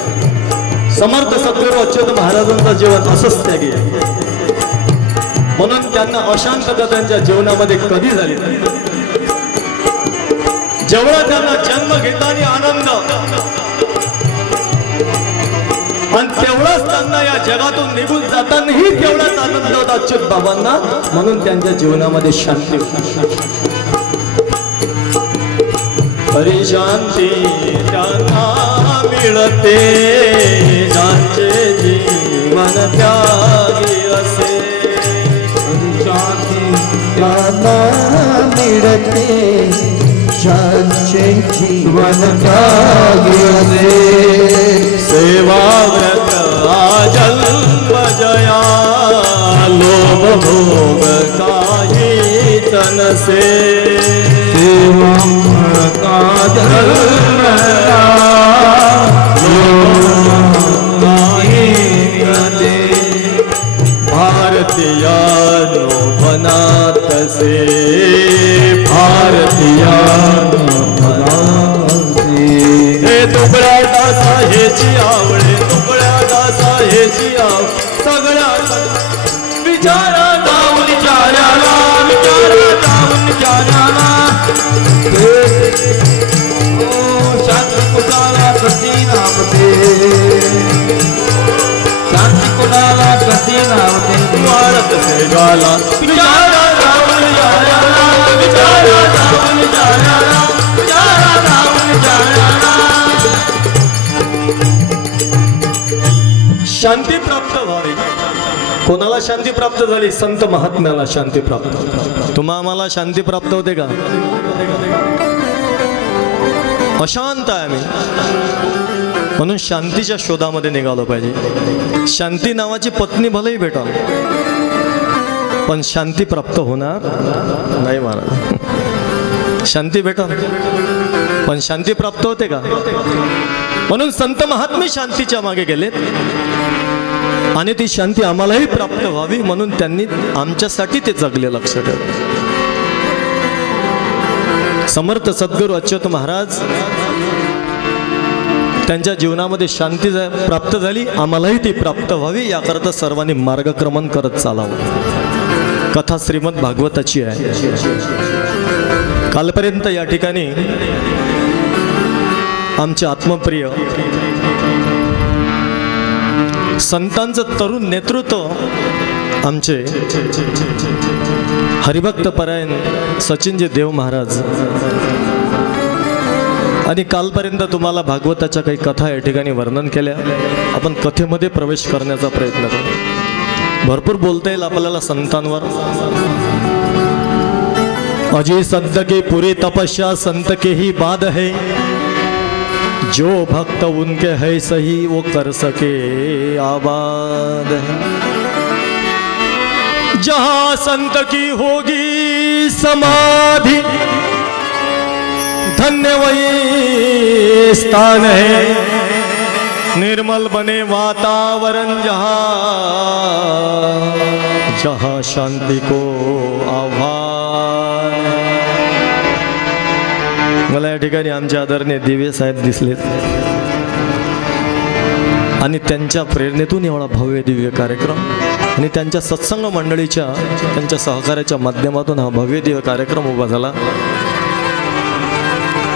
समर्थ सद्गुरू अच्युत महाराजांचं जीवन असंच त्यागी आहे. म्हणून त्यांना अशांतता त्यांच्या जीवनामध्ये कधी झाली नाही. जेवढा त्यांना जन्म घेताना आनंद आणि तेवढाच त्यांना या जगातून निघून जातानाही तेवढाच आनंद होता अच्युत बाबांना. म्हणून त्यांच्या जीवनामध्ये शांती होती. खरी शांती त्यांना मिळते ज्यांचे जीवन त्यागी असे. शांती त्यांना मिळते ज्यांचे जीवन त्यागी असे. सेवा व्रत जन्म जया लोभ भोग काही तनसे. सेवा व्रता जन्म जया लोभ काही मिळते. भारतीयानो बनात से, भारतीयानो हे तुकड्या दासा हेची आवळे, तुकड्या दासा हेची आव. सगळ्या विचारा जाऊन विचाराला, विचारा जाऊन विचाराला. शांती कुणाला कशी नामते, शांती कुणाला कशी नामते वाळत से ज्वाला, विचारा जाऊन विचाराला, विचारा जाऊन विचाराला, विचारा जाऊन विचाराला. शांती प्राप्त व्हावी. कोणाला शांती प्राप्त झाली? संत महात्म्याला शांती प्राप्त. तुम्हा आम्हाला शांती प्राप्त होते का? अशांत आहे आम्ही. म्हणून शांतीच्या शोधामध्ये निघालो पाहिजे. शांती नावाची पत्नी भलेही भेटाल पण शांती प्राप्त होणार नाही महाराज. शांती भेटाल पण शांती प्राप्त होते का? म्हणून संत महात्मे शांतीच्या मागे गेलेत आणि ती शांती आम्हालाही प्राप्त व्हावी म्हणून त्यांनी आमच्यासाठी ते जगले. लक्षात ठेवा. समर्थ सद्गुरू अच्युत महाराज त्यांच्या जीवनामध्ये शांती प्राप्त झाली. आम्हालाही ती प्राप्त व्हावी याकरता सर्वांनी मार्गक्रमण करत चालावं. कथा श्रीमद भागवताची आहे. कालपर्यंत या ठिकाणी आमचे आत्मप्रिय संतांचं तरुण नेतृत्व आमचे हरिभक्त परायण सचिनजी देव महाराज आणि कालपर्यंत तुम्हाला भागवताच्या काही कथा या ठिकाणी वर्णन केल्या. आपण कथेमध्ये प्रवेश करण्याचा प्रयत्न करू. भरपूर बोलता येईल आपल्याला संतांवर. अजी संत के पुरे तपस्या संत के ही बाद है, जो भक्त उनके है सही वो कर सके आबाद है। जहां संत की होगी समाधि धन्य वही स्थान है। निर्मल बने वातावरण जहां शांति को आव्हान है। मला या ठिकाणी आमचे आदरणीय दिवे साहेब दिसलेत आणि त्यांच्या प्रेरणेतून एवढा भव्य दिव्य कार्यक्रम आणि त्यांच्या सत्संग मंडळीच्या त्यांच्या सहकार्याच्या माध्यमातून हा भव्य दिव्य कार्यक्रम उभा झाला।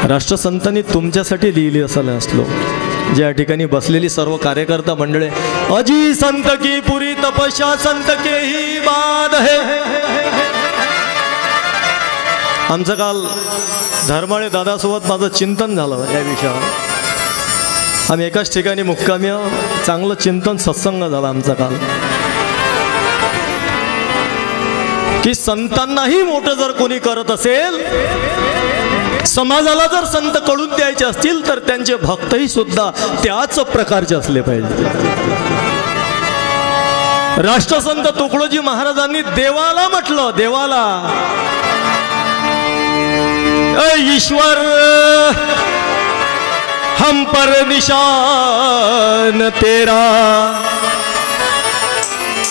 राष्ट्रसंतांनी तुमच्यासाठी लिहिली असं असलो जे या ठिकाणी बसलेली सर्व कार्यकर्ता मंडळे अजी संत की पुरी तपस्या संत के ही बाद है। आमचं काल धर्माळे दादासोबत माझं चिंतन झालं या विषयावर। आम्ही एकाच ठिकाणी मुक्कामी चांगलं चिंतन सत्संग झाला आमचा काल की संतांनाही मोठं जर कोणी करत असेल समाजाला जर संत कळून द्यायचे असतील तर त्यांचे भक्तही सुद्धा त्याच प्रकारचे असले पाहिजे। राष्ट्रसंत तुकडोजी महाराजांनी देवाला म्हटलं देवाला ईश्वर हम पर निशान तेरा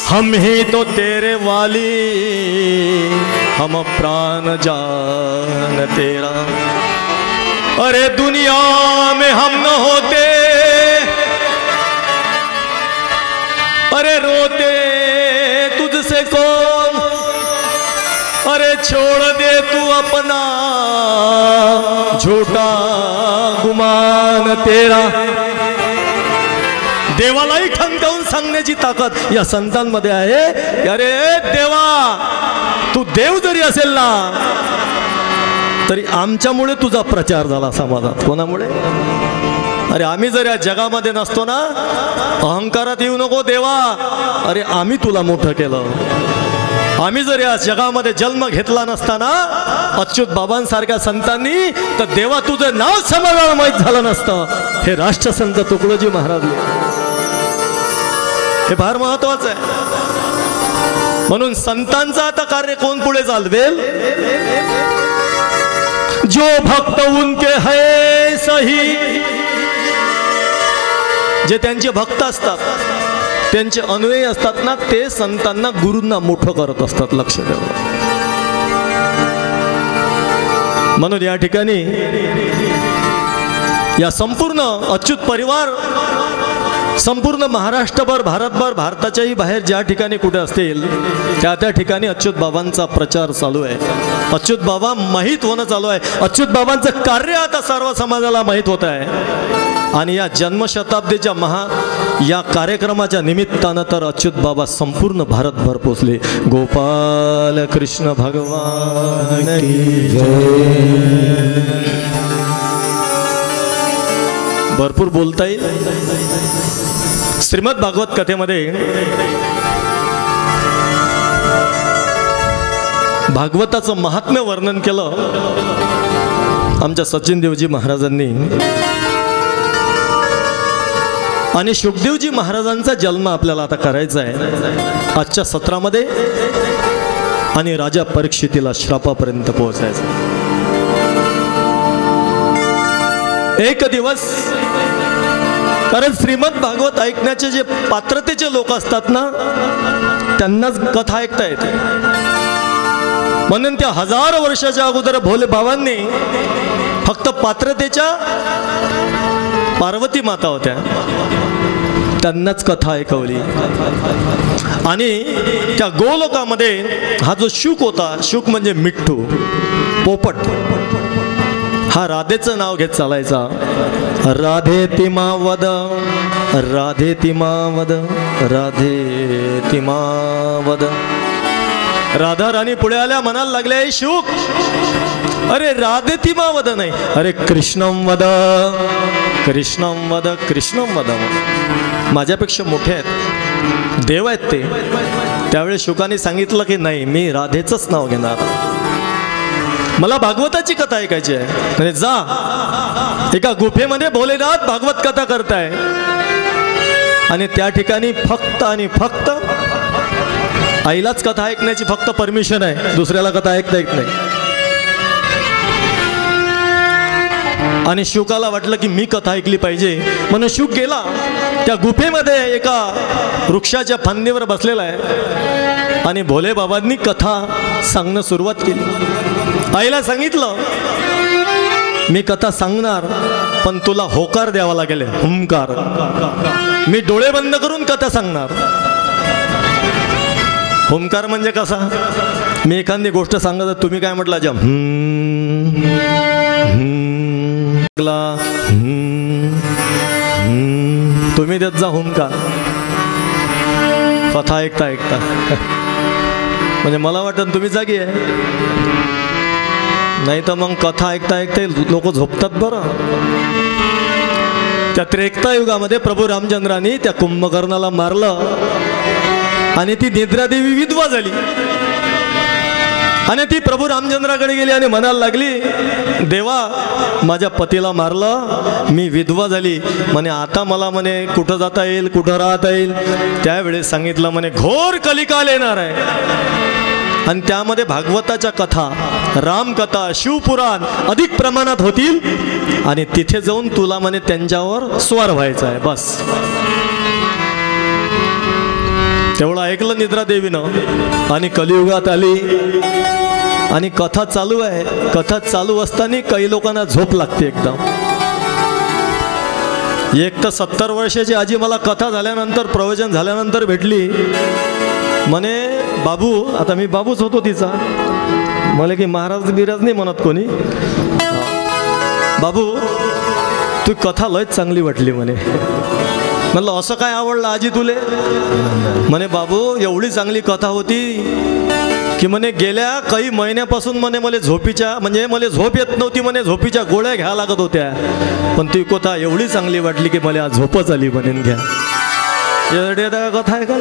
हम ही तो तेरे वाली हम प्राण जान तेरा। अरे दुनिया में हम न होते अरे रोते तुझसे कौन अरे छोड़ दे तू अपना झूठा गुमान तेरा। देवालाही ठणकावून सांगण्याची ताकद या संतांमध्ये आहे। अरे देवा तू देव जरी असेल ना तरी आमच्यामुळे तुझा प्रचार झाला समाजात। कोणामुळे? अरे आम्ही जर या जगामध्ये नसतो ना अहंकारात येऊ नको देवा अरे आम्ही तुला मोठं केलं। आम्ही जर या जगामध्ये जन्म घेतला नसताना अच्युत बाबांसारख्या संतांनी तर देवा तुझं नाव समाजाला माहीत झालं नसतं। हे राष्ट्रसंत तुकडोजी महाराज हे फार महत्वाचं आहे। म्हणून संतांचं आता कार्य कोण पुढे चालवेल? जो भक्त उनके है सही जे त्यांचे भक्त असतात त्यांचे अन्वयी असतात ना ते संतांना गुरूंना मोठं करत असतात। लक्ष द्यावं। म्हणून या ठिकाणी या संपूर्ण अच्युत परिवार संपूर्ण महाराष्ट्रभर भारतभर भारताच्याही बाहेर ज्या ठिकाणी कुठे असतील त्या त्या ठिकाणी अच्युत बाबांचा प्रचार चालू आहे। अच्युत बाबा माहीत होणं चालू आहे। अच्युत बाबांचं कार्य आता सर्व समाजाला माहीत होत आहे। आणि या जन्मशताब्दीच्या या कार्यक्रमाच्या निमित्तानं तर अच्युत बाबा संपूर्ण भारतभर पोचले। गोपाल कृष्ण भगवान की जय। भरपूर बोलता येईल। श्रीमद भागवत कथेमध्ये भागवताचं महात्म्य वर्णन केलं आमच्या सचिन देवजी महाराजांनी। आणि शुकदेवजी महाराजांचा जन्म आपल्याला आता करायचा आहे आजच्या सत्रामध्ये आणि राजा परीक्षितीला श्रापापर्यंत पोहोचायचं। एक दिवस कारण श्रीमद भागवत ऐकण्याचे जे पात्रतेचे लोक असतात ना त्यांनाच कथा ऐकता येते। म्हणून त्या हजार वर्षाच्या अगोदर भोले बाबांनी फक्त पात्रतेच्या पार्वती माता होत्या त्यांनाच कथा ऐकवली। आणि त्या गोलोकामध्ये हा जो शुक होता शुक म्हणजे मिठ्ठू पोपट हा राधेचं नाव घेत चालायचा। राधे तिमावद राधे तिमावद राधे तिमावद। राधा राणी पुढे आल्या म्हणायला लागले शुक अरे राधे तिमावद नाही अरे कृष्णम वद कृष्णम वद कृष्णम वद। माझ्यापेक्षा मोठे आहेत देव आहेत ते। त्यावेळी शुकाने सांगितलं की नाही मी राधेचंच नाव घेणार। मला भागवताची कथा ऐकायची आहे. म्हणजे जा एका गुफेमध्ये भोलेनाथ भागवत कथा करताय आणि त्या ठिकाणी फक्त आणि फक्त आईलाच कथा ऐकण्याची फक्त परमिशन आहे, दुसऱ्याला कथा ऐकता येत नाही. आणि शुकाला वाटलं की मी कथा ऐकली पाहिजे म्हणून शुक गेला त्या गुफेमध्ये एका वृक्षाच्या फांदीवर बसलेला आहे आणि भोले बाबांनी कथा सांगणं सुरुवात केली. आईला सांगितलं मी कथा सांगणार पण तुला होकार द्यावा लागेल, हुंकार. मी डोळे बंद करून कथा सांगणार. हुंकार म्हणजे कसा, मी एखादी गोष्ट सांगत तुम्ही काय म्हटलं जा तुम्ही देत जा हुंकार कथा ऐकता ऐकता. म्हणजे मला वाटतं तुम्ही जागी आहे, नाही तर मग कथा ऐकता ऐकता लोक झोपतात. बरं त्या त्रेतायुगामध्ये प्रभू रामचंद्रांनी त्या कुंभकर्णाला मारलं आणि ती निद्रादेवी विधवा झाली आणि ती प्रभू रामचंद्राकडे गेली आणि म्हणायला लागली देवा माझ्या पतीला मारलं, मी विधवा झाली, म्हणे आता मला म्हणे कुठं जाता येईल, कुठं राहता येईल. त्यावेळेस सांगितलं म्हणे घोर कलिकाल येणार आहे आणि त्यामध्ये भागवताच्या कथा, रामकथा, शिवपुराण अधिक प्रमाणात होतील आणि तिथे जाऊन तुला म्हणे त्यांच्यावर स्वार व्हायचं आहे. बस तेवढं ऐकलं निद्रा देवीनं आणि कलियुगात आली आणि कथा चालू आहे. कथा चालू असताना काही लोकांना झोप लागते एकदम. एक तर 70 वर्षाची आजी मला कथा झाल्यानंतर, प्रवचन झाल्यानंतर भेटली. म्हणे बाबू, आता मी बाबूच होतो तिचा, मला की महाराज बिराज नाही म्हणत कोणी, बाबू तू कथा लयच चांगली वाटली म्हणे. म्हणलं असं काय आवडलं आजी तुले? म्हणे बाबू एवढी चांगली कथा होती की म्हणे गेल्या काही महिन्यापासून म्हणे मला झोपीच्या म्हणजे मला झोप येत नव्हती म्हणे, झोपीच्या गोळ्या घ्या लागत होत्या, पण ती कथा एवढी चांगली वाटली की मला आज झोपच आली म्हणे. घ्या कथा आहे का?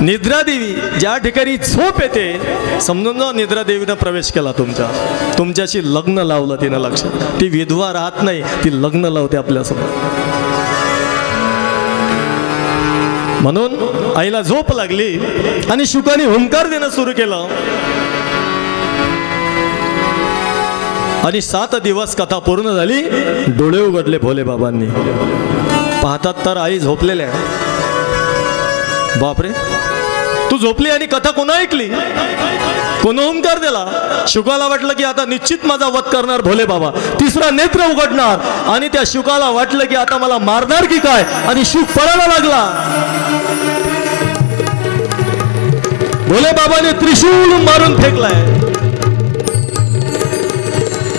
निद्रा देवी ज्या ठिकाणी झोप येते समजून जा निद्रा देवीनं प्रवेश केला तुमच्याशी लग्न लावलं तिनं. लक्षात, ती विधवा राहत नाही, ती लग्न लावते आपल्यासमोर. म्हणून आईला झोप लागली आणि शुकाने हुंकार देणं सुरू केलं आणि 7 दिवस कथा पूर्ण झाली. डोळे उघडले भोले बाबांनी, पाहतात तर आई झोपलेल्या. बापरे, तू झोपली आणि कथा कोणा ऐकली, कोण हुंकार दिला? शुकाला वाटलं की आता निश्चित माझा वध करणार भोले बाबा, तिसरा नेत्र उघडणार आणि त्या शुकाला वाटलं की आता मला मारणार की काय, आणि शुक पळायला लागला. भोले बाबाने त्रिशूल मारून फेकलाय.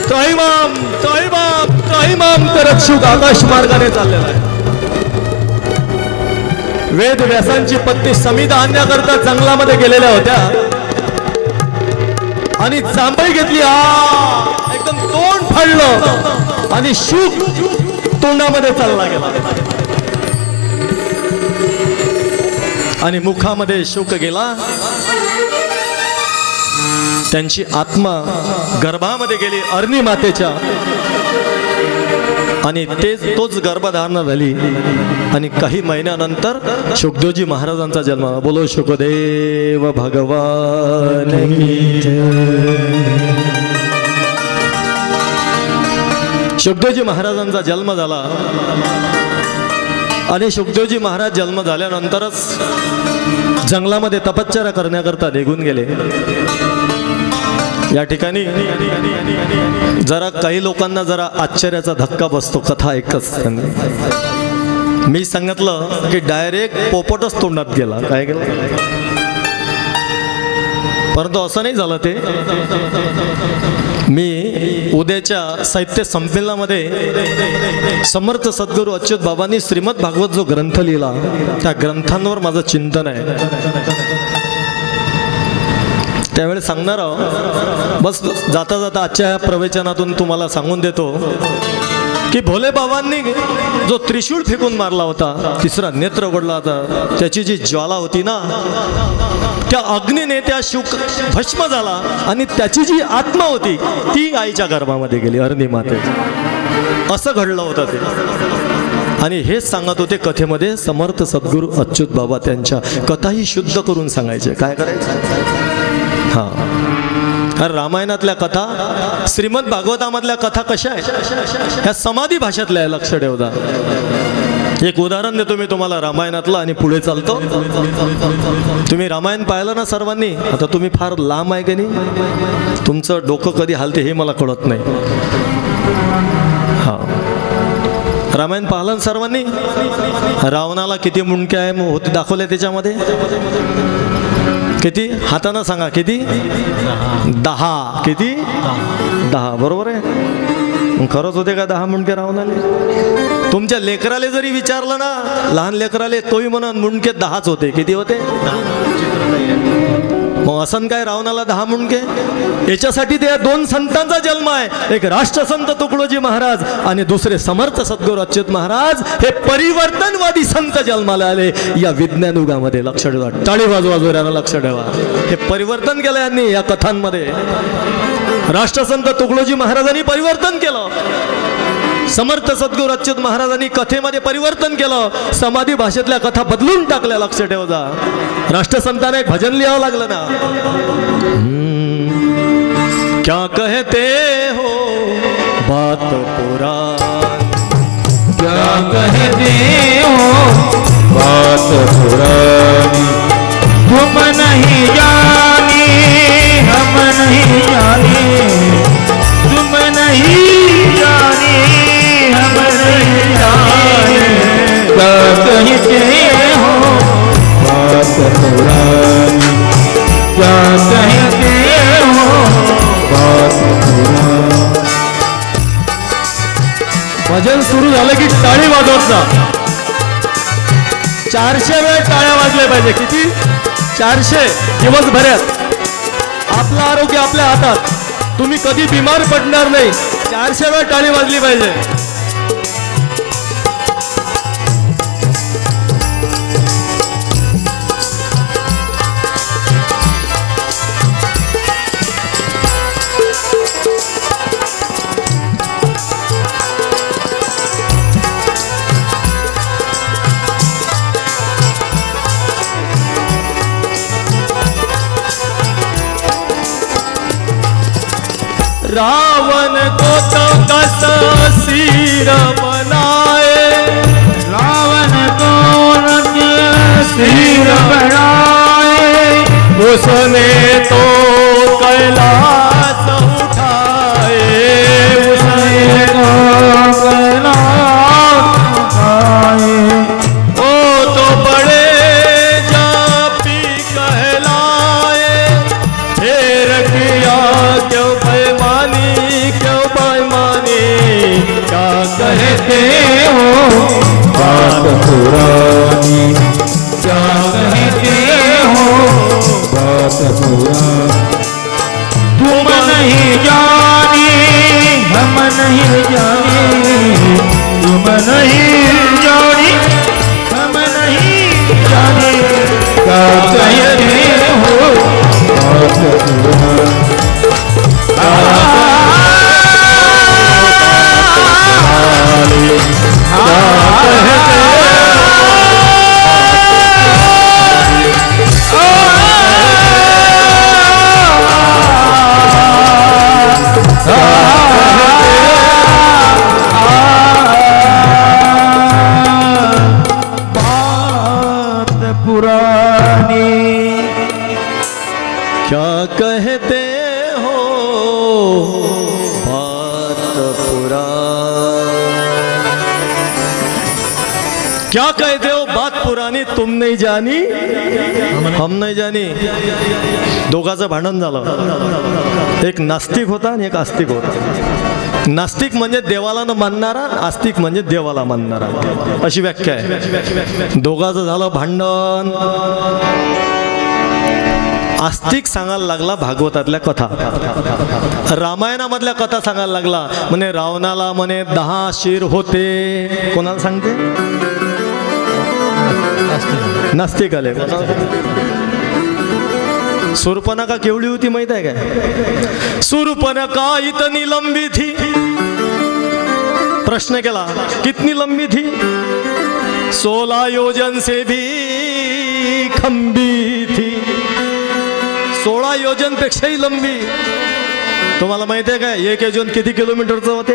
त्राहिमाम त्राहिमाम त्राहिमाम करत शुक आकाश मार्गाने चाललेला आहे. वेद व्यासांची पत्नी समिधा आणण्याकरता जंगलामध्ये गेलेल्या होत्या आणि जांभई घेतली, एकदम तोंड फाडलं आणि शुक तोंडामध्ये चालला गेला आणि मुखामध्ये शुक गेला. त्यांची आत्मा गर्भामध्ये गेली अरणी मातेच्या आणि तोच गर्भधारणा झाली आणि काही महिन्यानंतर शुकदेवजी महाराजांचा जन्म. बोलो शुकदेव भगवान की जय. शुकदेवजी महाराजांचा जन्म झाला आणि शुकदेवजी महाराज जन्म झाल्यानंतरच जंगलामध्ये तपश्चर्या करण्याकरता निघून गेले. या ठिकाणी जरा काही लोकांना जरा आश्चर्याचा धक्का बसतो कथा ऐकतच. मी सांगितलं की डायरेक्ट पोपटच तोंडात गेला, काय गेला, परंतु असं नाही झालं. ते मी उद्याच्या साहित्य संमेलनामध्ये समर्थ सद्गुरू अच्युत बाबांनी श्रीमद भागवत जो ग्रंथ लिहिला त्या ग्रंथांवर माझं चिंतन आहे. त्यावेळेस सांगणार आहोत. बस जाता जाता आजच्या प्रवचनातून तुम्हाला सांगून देतो की भोले बाबांनी जो त्रिशूळ फेकून मारला होता, तिसरा नेत्र उघडला होता, त्याची जी ज्वाला होती ना, त्या अग्नीने त्या भस्म झाला आणि त्याची जी आत्मा होती ती आईच्या गर्भामध्ये गेली, अरणी माते. असं घडलं होतं ते. आणि हेच सांगत होते कथेमध्ये समर्थ सद्गुरू अच्युत बाबा. त्यांच्या कथाही शुद्ध करून सांगायचे. काय करायचं? हां, कारण रामायणातल्या कथा, श्रीमद भागवतामधल्या कथा कशा आहेत, ह्या समाधी भाषेतल्या आहे. लक्ष ठेवता. एक उदाहरण देतो मी तुम्हाला रामायणातलं आणि पुढे चालतो. तुम्ही रामायण पाहिलं ना सर्वांनी? आता तुम्ही फार लांब आहे की नाही, तुमचं डोकं कधी हालते हे मला कळत नाही. हां, रामायण पाहिलं ना सर्वांनी? रावणाला किती मुंडक्या आहे होते दाखवले त्याच्यामध्ये? किती? हातानं सांगा. किती? 10. किती? 10. बरोबर आहे. खरंच होते का 10 मुंडके रावणाले? तुमच्या लेकराले जरी विचारलं ना, लहान लेकराले, तोही म्हणून मुंडके 10च होते. किती होते? मग असं काय रावणाला 10 मुंडके? याच्यासाठी त्या 2 संतांचा जन्म आहे. एक राष्ट्रसंत तुकडोजी महाराज आणि दुसरे समर्थ सद्गुरू अच्युत महाराज. हे परिवर्तनवादी संत जन्माला आले या विज्ञान युगामध्ये. लक्ष ठेवा. टाळी वाजवा जोरानं. लक्ष ठेवा. हे परिवर्तन केलं यांनी या कथांमध्ये. राष्ट्रसंत तुकडोजी महाराजांनी परिवर्तन केलं. समर्थ सद्गुरू अच्युत महाराजांनी कथेमध्ये परिवर्तन केलं. समाधी भाषेतल्या कथा बदलून टाकल्या. लक्ष ठेवजा. राष्ट्रसंतांना एक भजन लिहावं लागलं ना. क्या कहते हो बात पुरानी, क्या कहते हो बात पुरानी, तुम नहीं जाने हम नहीं जाने, तुम नहीं जाने हम नहीं जाने, क्या कहते हो बात पुरानी, क्या कहते हो बात पुरानी. भजन सुरू झालं की टाळी वाजवत जा. 400 वेळ टाळ्या वाजल्या पाहिजे. किती? 400 दिवसभरात. आपलं आरोग्य आपल्या हातात. तुम्ही कधी बिमार पडणार नाही. 400 वेळ टाळी वाजली पाहिजे. रावण को तो कस सिर बनाए, रावण को सिर बनाए, उसने तो कैलाश उठाए, उसने तो कैलाश उठाए. ओ तो बड़े जापी कहलाए, फेर किया क्यों बेईमानी, क्यों बेईमानी, क्या कहते हो बात पुरानी, क्या कहते हो बात पुरानी. तुम नहीं जाने हम नहीं जाने, तुम नहीं जाने हम नहीं जाने, क्या कहते हो बात पुरानी. क्या कहते हो बात पुरानी, क्या कहते हो बात पुरानी, तुम नहीं जानी हम नहीं जानी. दोघांचं भांडण झालं. एक नास्तिक होता आणि एक आस्तिक होता. नास्तिक म्हणजे देवाला न मानणारा, आस्तिक म्हणजे देवाला मानणारा, अशी व्याख्या आहे. दोघांचं झालं भांडण. आस्तिक सांगायला लागला भागवतातल्या कथा, रामायणामधल्या कथा सांगायला लागला. म्हणे रावणाला म्हणे 10 शिर होते. कोणाला सांगते? नास्तिक आले. शूर्पणखा केवढी होती माहित आहे काय? शूर्पणखा इतनी लंबी थी. प्रश्न केला कितनी लंबी थी? 16 योजन से भी खंबी थी. 16 योजन पेक्षाही लंबी. तुम्हाला माहिती आहे काय 1 योजन किती किलोमीटरचं होते?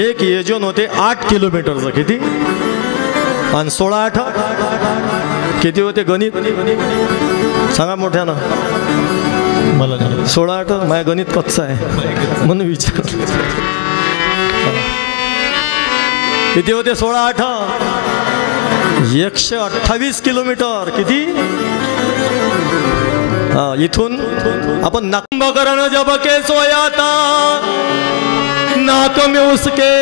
1 योजन होते 8 किलोमीटरचं. किती? आणि 16 8 किती होते? गणित सांगा मोठ्यानं. मला 16 8 माझ्या गणित कच्चं आहे म्हणून विचार. किती होते? 16 8 128 किलोमीटर. किती? इथून आपण नाकुंभकर्ण जब के सोया था, नाक में उसके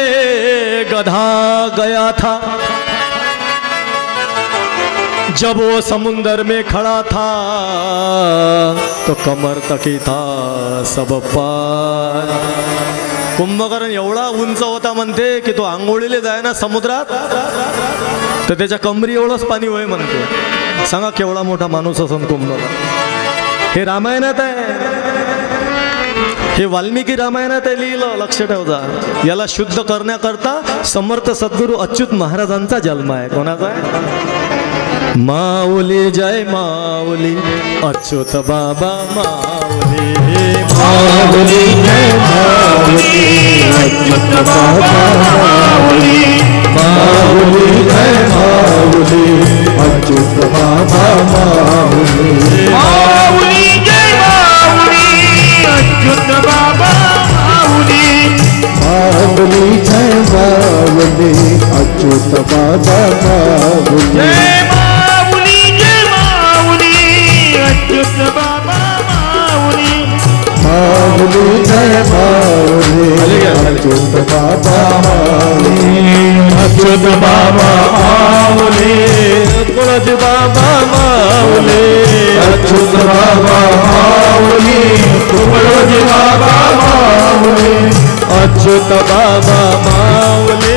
गधा गया था. जब वो समुंदर में खड़ा था तो कमर तक ही था सब पार. कुंभकर्ण एवढा उंच होता म्हणते की तो आंघोळीला जाय ना समुद्रात तर त्याच्या कमरी एवढंच पाणी होय म्हणते. सांगा केवढा मोठा माणूस असन कुंभकर्ण. हे रामायणात आहे, हे वाल्मिकी रामायणात आहे लिहिलं. लक्ष ठेवजा. याला शुद्ध करण्याकरता समर्थ सद्गुरू अच्युत महाराजांचा जन्म आहे. कोणाचा आहे? माऊली जय माऊली अच्युत बाबा माऊली. माऊली जय माऊली अच्युत बाबा माऊली. माऊली जय माऊली अच्युत बाबा माऊली. माऊली जय माऊली अच्युत बाबा माऊली. माऊली जय माऊली अच्युत बाबा माऊली. माऊली जय माऊली अच्युत बाबा माऊली. अच्युत बाबा माऊली तुळज बाबा माऊली. अच्युत बाबा माऊली तुळज बाबा माऊली. अच्युत बाबा माऊली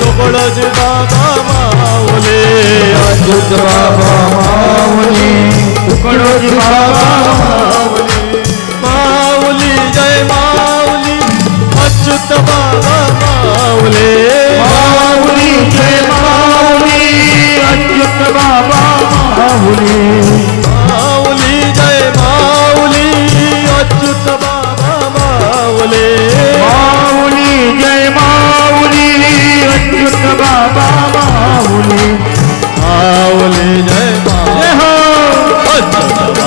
तुळज बाबा माऊली. अच्युत बाबा माऊली तुळज बाबा माऊली. अच्युत बाबा माऊली. माऊली जय माऊली अच्युत बाबा माऊली. माऊली जय माऊली अच्युत बाबा माऊली. माऊली जय माऊली अच्युत बाबा माऊली. माऊली जय माऊली अच्युत बाबा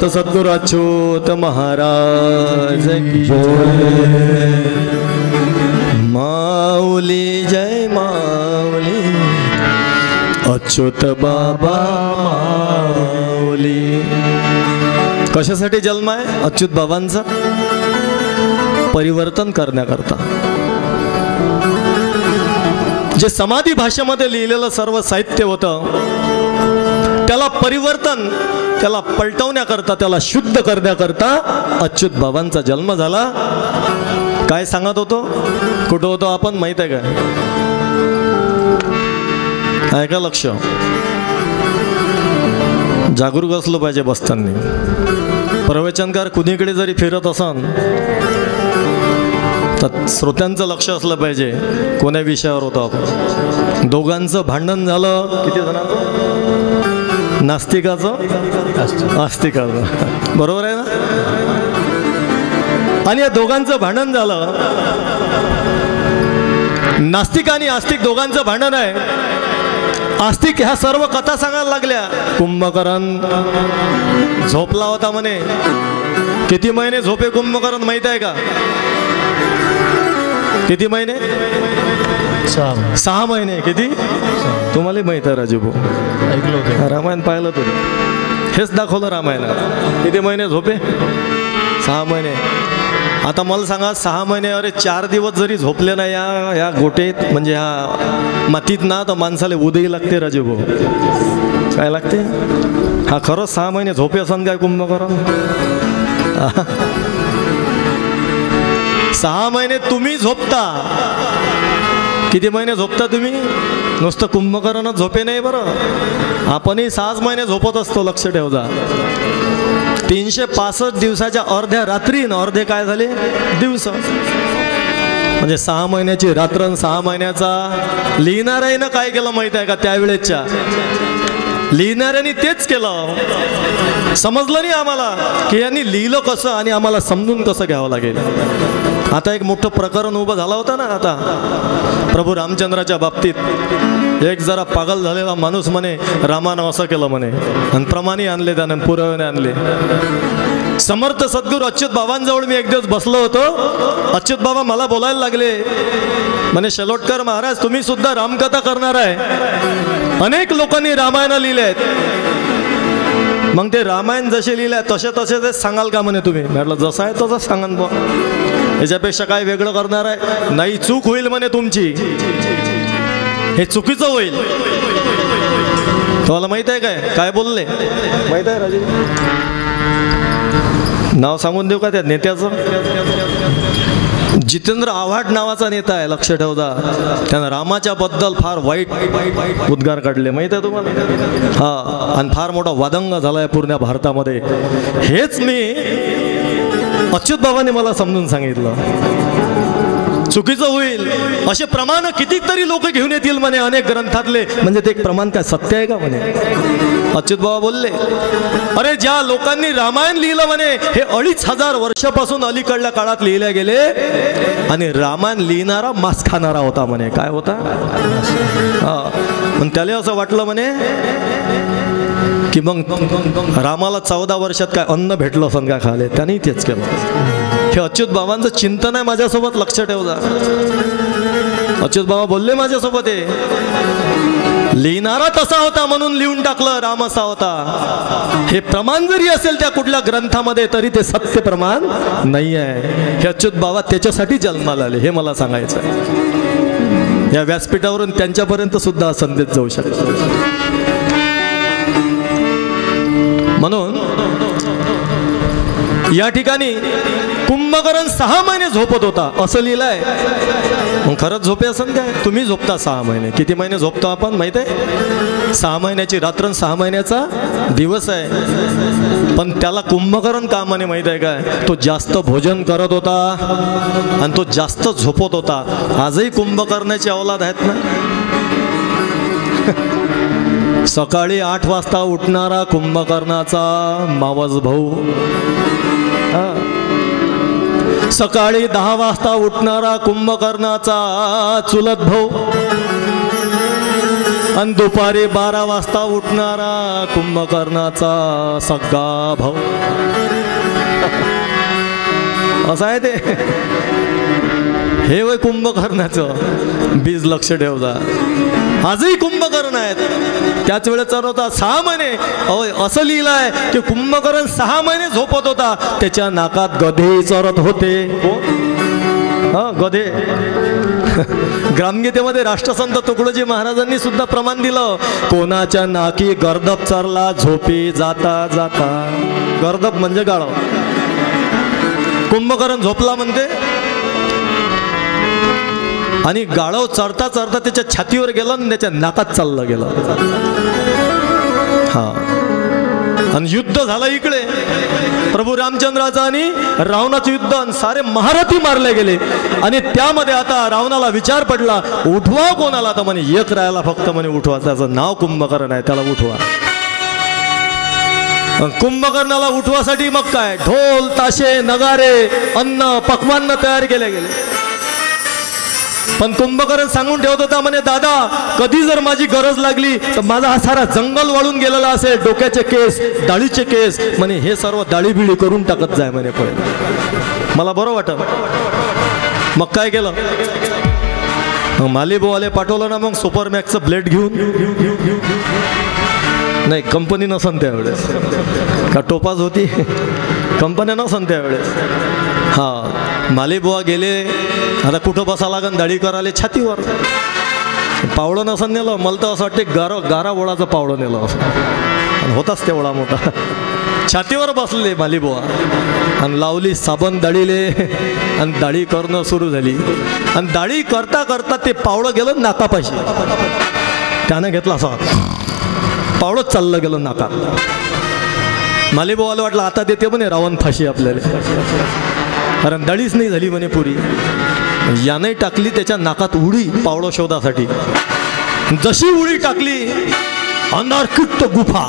समर्थ सद्गुरु अच्युत महाराज की माऊली जय माऊली अच्युत बाबा माऊली. कशासाठी जन्म आहे अच्युत बाबांचा? परिवर्तन करण्याकरता. जे समाधी भाषेमध्ये लिहिलेलं सर्व साहित्य होतं त्याला परिवर्तन, त्याला पलटवण्याकरता, त्याला शुद्ध करण्याकरता अच्युत बाबांचा जन्म झाला. काय सांगत होतो, कुठं होतो आपण माहित आहे का? ऐका लक्ष, जागरूक असलो पाहिजे बसताना. प्रवचनकार कुणीकडे जरी फिरत असन तर श्रोत्यांचं लक्ष असलं पाहिजे कोण्या विषयावर होतो आपण. दोघांचं भांडण झालं, किती जणांचं? नास्तिकाचं आस्तिकाचं, बरोबर आहे ना? आणि या दोघांचं भांडण झालं. नास्तिक आणि आस्तिक दोघांचं भांडण आहे. आस्तिक ह्या सर्व कथा सांगायला लागल्या. कुंभकर्ण झोपला होता म्हणे. किती महिने झोपे कुंभकर्ण माहित आहे का? किती महिने? 6 महिने. किती? तुम्हाला माहित आहे राजू भाऊ, ऐकलं होतं, रामायण पाहिलं तुम्ही, हेच दाखवलं रामायणात. किती महिने झोपे? 6 महिने. आता मला सांगा 6 महिने, अरे 4 दिवस जरी झोपले ना या गोटेत म्हणजे ह्या मातीत ना, तर माणसाला उदयी लागते राजू भाऊ. काय लागते? हा खरंच 6 महिने झोपे असन काय कुंभकर्ण? 6 महिने तुम्ही झोपता. किती महिने झोपता तुम्ही? नुसतं कुंभकर्णच झोपे नाही बरं, आपणही 6 महिने झोपत असतो. लक्ष ठेवजा. 365 दिवसाच्या अर्ध्या रात्री न अर्धे काय झाले दिवस, म्हणजे 6 महिन्याची रात्र, 6 महिन्याचा. लिहिणाऱ्यानं काय केलं माहित आहे का? त्यावेळेच्या लिहिणाऱ्यांनी तेच केलं. समजलं नाही आम्हाला की यांनी लिहिलं कसं आणि आम्हाला समजून कसं घ्यावं लागेल. आता एक मोठं प्रकरण उभं झालं होतं ना आता प्रभू रामचंद्राच्या बाबतीत. एक जरा पागल झालेला माणूस म्हणे रामानं असं केलं म्हणे, आणि प्रमाणे आणले त्यानं, पुरावे आणले. समर्थ सद्गुरू अच्युत बाबांजवळ मी एक दिवस बसलो होतो. अच्युत बाबा मला बोलायला लागले, म्हणे शेलोटकर महाराज तुम्ही सुद्धा रामकथा करणार आहे. अनेक लोकांनी रामायण लिहिले आहेत, मग ते रामायण जसे लिहिले तसे ते सांगाल का म्हणे तुम्ही? म्हटलं जसं आहे तसंच सांगाल बा, याच्यापेक्षा काय वेगळं करणार आहे? नाही, चूक होईल म्हणे तुमची, हे चुकीचं होईल. तुम्हाला माहित आहे काय बोलले माहित आहे राजू? नाव सांगून देऊ का त्या नेत्याचं? जितेंद्र आव्हाड नावाचा नेता आहे, लक्ष ठेवता. त्यानं रामाच्या बद्दल फार वाईट उद्गार काढले, माहित आहे तुम्हाला? हा, आणि फार मोठा वादंग झालाय पूर्ण भारतामध्ये. हेच मी अच्युत बाबांनी मला समजून सांगितलं, चुकीचं होईल. असे प्रमाण कितीतरी लोक घेऊन येतील म्हणे अनेक ग्रंथातले, म्हणजे ते एक प्रमाण काय सत्य आहे का म्हणे? अच्युत बाबा बोलले, अरे ज्या लोकांनी रामायण लिहिलं म्हणे हे 2500 वर्षापासून अलीकडल्या काळात लिहिले गेले, आणि रामायण लिहिणारा मांस खाणारा होता म्हणे. काय होता? पण त्याला असं वाटलं म्हणे की मग रामाला 14 वर्षात काय अन्न भेटलं असं काय खाले, त्याने तेच केलं. हे अच्युत बाबांचं चिंतन आहे माझ्यासोबत, लक्ष ठेवजा. अच्युत बाबा बोलले माझ्यासोबत, हे लिहिणारा तसा होता म्हणून लिहून टाकलं राम असा होता. हे प्रमाण जरी असेल त्या कुठल्या ग्रंथामध्ये तरी ते सत्य प्रमाण नाही आहे. हे अच्युत बाबा त्याच्यासाठी जन्माला आले, हे मला सांगायचं आहे. या व्यासपीठावरून त्यांच्यापर्यंत सुद्धा संदेश जाऊ शकतो. म्हणून या ठिकाणी कुंभकर्ण 6 महिने झोपत होता असं लिहिलंय. मग खरंच झोपे असेल काय? तुम्ही झोपता 6 महिने. किती महिने झोपतो आपण माहित आहे? 6 महिन्याची रात्र, 6 महिन्याचा दिवस आहे. पण त्याला कुंभकर्ण का म्हणे माहित आहे काय? तो जास्त भोजन करत होता आणि तो जास्त झोपत होता. आजही कुंभकर्णाची औलाद आहेत ना. सकाळी 8 वाजता उठणारा कुंभकर्णाचा मावस भाऊ, सकाळी 10 वाजता उठणारा कुंभकर्णाचा चुलत भाऊ, आणि दुपारी 12 वाजता उठणारा कुंभकर्णाचा सगळा भाऊ. असं आहे ते. हे वय कुंभकर्णाचं बीज लक्ष ठेवता. आजही कुंभकर्ण आहेत. त्याच वेळेस होता 6 महिने. असं लिहिलं आहे की कुंभकर्ण 6 महिने झोपत होता. त्याच्या नाकात गधे चरत होते. हा, गधे. ग्रामगीतेमध्ये राष्ट्रसंत तुकडोजी महाराजांनी सुद्धा प्रमाण दिलं. कोणाच्या नाकी गर्दभ चरला झोपी जाता जाता. गर्दभ म्हणजे गाढव. कुंभकर्ण झोपला म्हणते आणि गाढव चरता चरता त्याच्या छातीवर गेला आणि त्याच्या नाकात चाललं गेलं. हा, आणि युद्ध झालं इकडे. प्रभू रामचंद्राचं आणि रावणाचं युद्ध. आणि सारे महारथी मारले गेले. आणि त्यामध्ये आता रावणाला विचार पडला उठवा कोणाला. तर म्हणे एक राहायला फक्त म्हणे उठवा. त्याचं नाव कुंभकर्ण आहे, त्याला उठवा. कुंभकर्णाला उठवासाठी मग काय ढोल ताशे नगारे अन्न पक्वान्न तयार केले गेले. पण कुंभकर्ण सांगून ठेवत होता म्हणे दादा कधी जर माझी गरज लागली तर माझा हा सारा जंगल वाळून गेलेला असेल. डोक्याचे केस दाढीचे केस म्हणे हे सर्व दाढी बिडी करून टाकत जाय म्हणे पुढे. मला बरं वाटत. मग काय केलं. मालिबोवाले पाठवलं ना मग सुपरमॅक्सचं ब्लेड घेऊन. नाही कंपनी नसन त्यावेळेस का टोपाज होती. कंपन्या नसन त्यावेळेस. हा, मालिबोवा गेले. आता कुठं बसा लागन दाढी करायला छातीवर. पावडं नसन नेलं. मला तर असं वाटते गारा ओळाचं पावडं नेलं असं. आणि होताच तेवढा मोठा. छातीवर बसले मालिबोवा आणि लावली साबण दाढीले आणि दाढी करणं सुरू झाली. आणि दाढी करता करता ते पावडं गेलं नाकापाशी. त्यानं घेतला असा पावडंच चाललं गेलं नाकात. मालिबोवाला वाटलं आता देते म्हणे रावण फाशी आपल्याला. कारण दाढीच नाही झाली म्हणे पुरी. याने टाकली त्याच्या नाकात उडी पावडं शोधासाठी. जशी उडी टाकली अनार्कित गुफा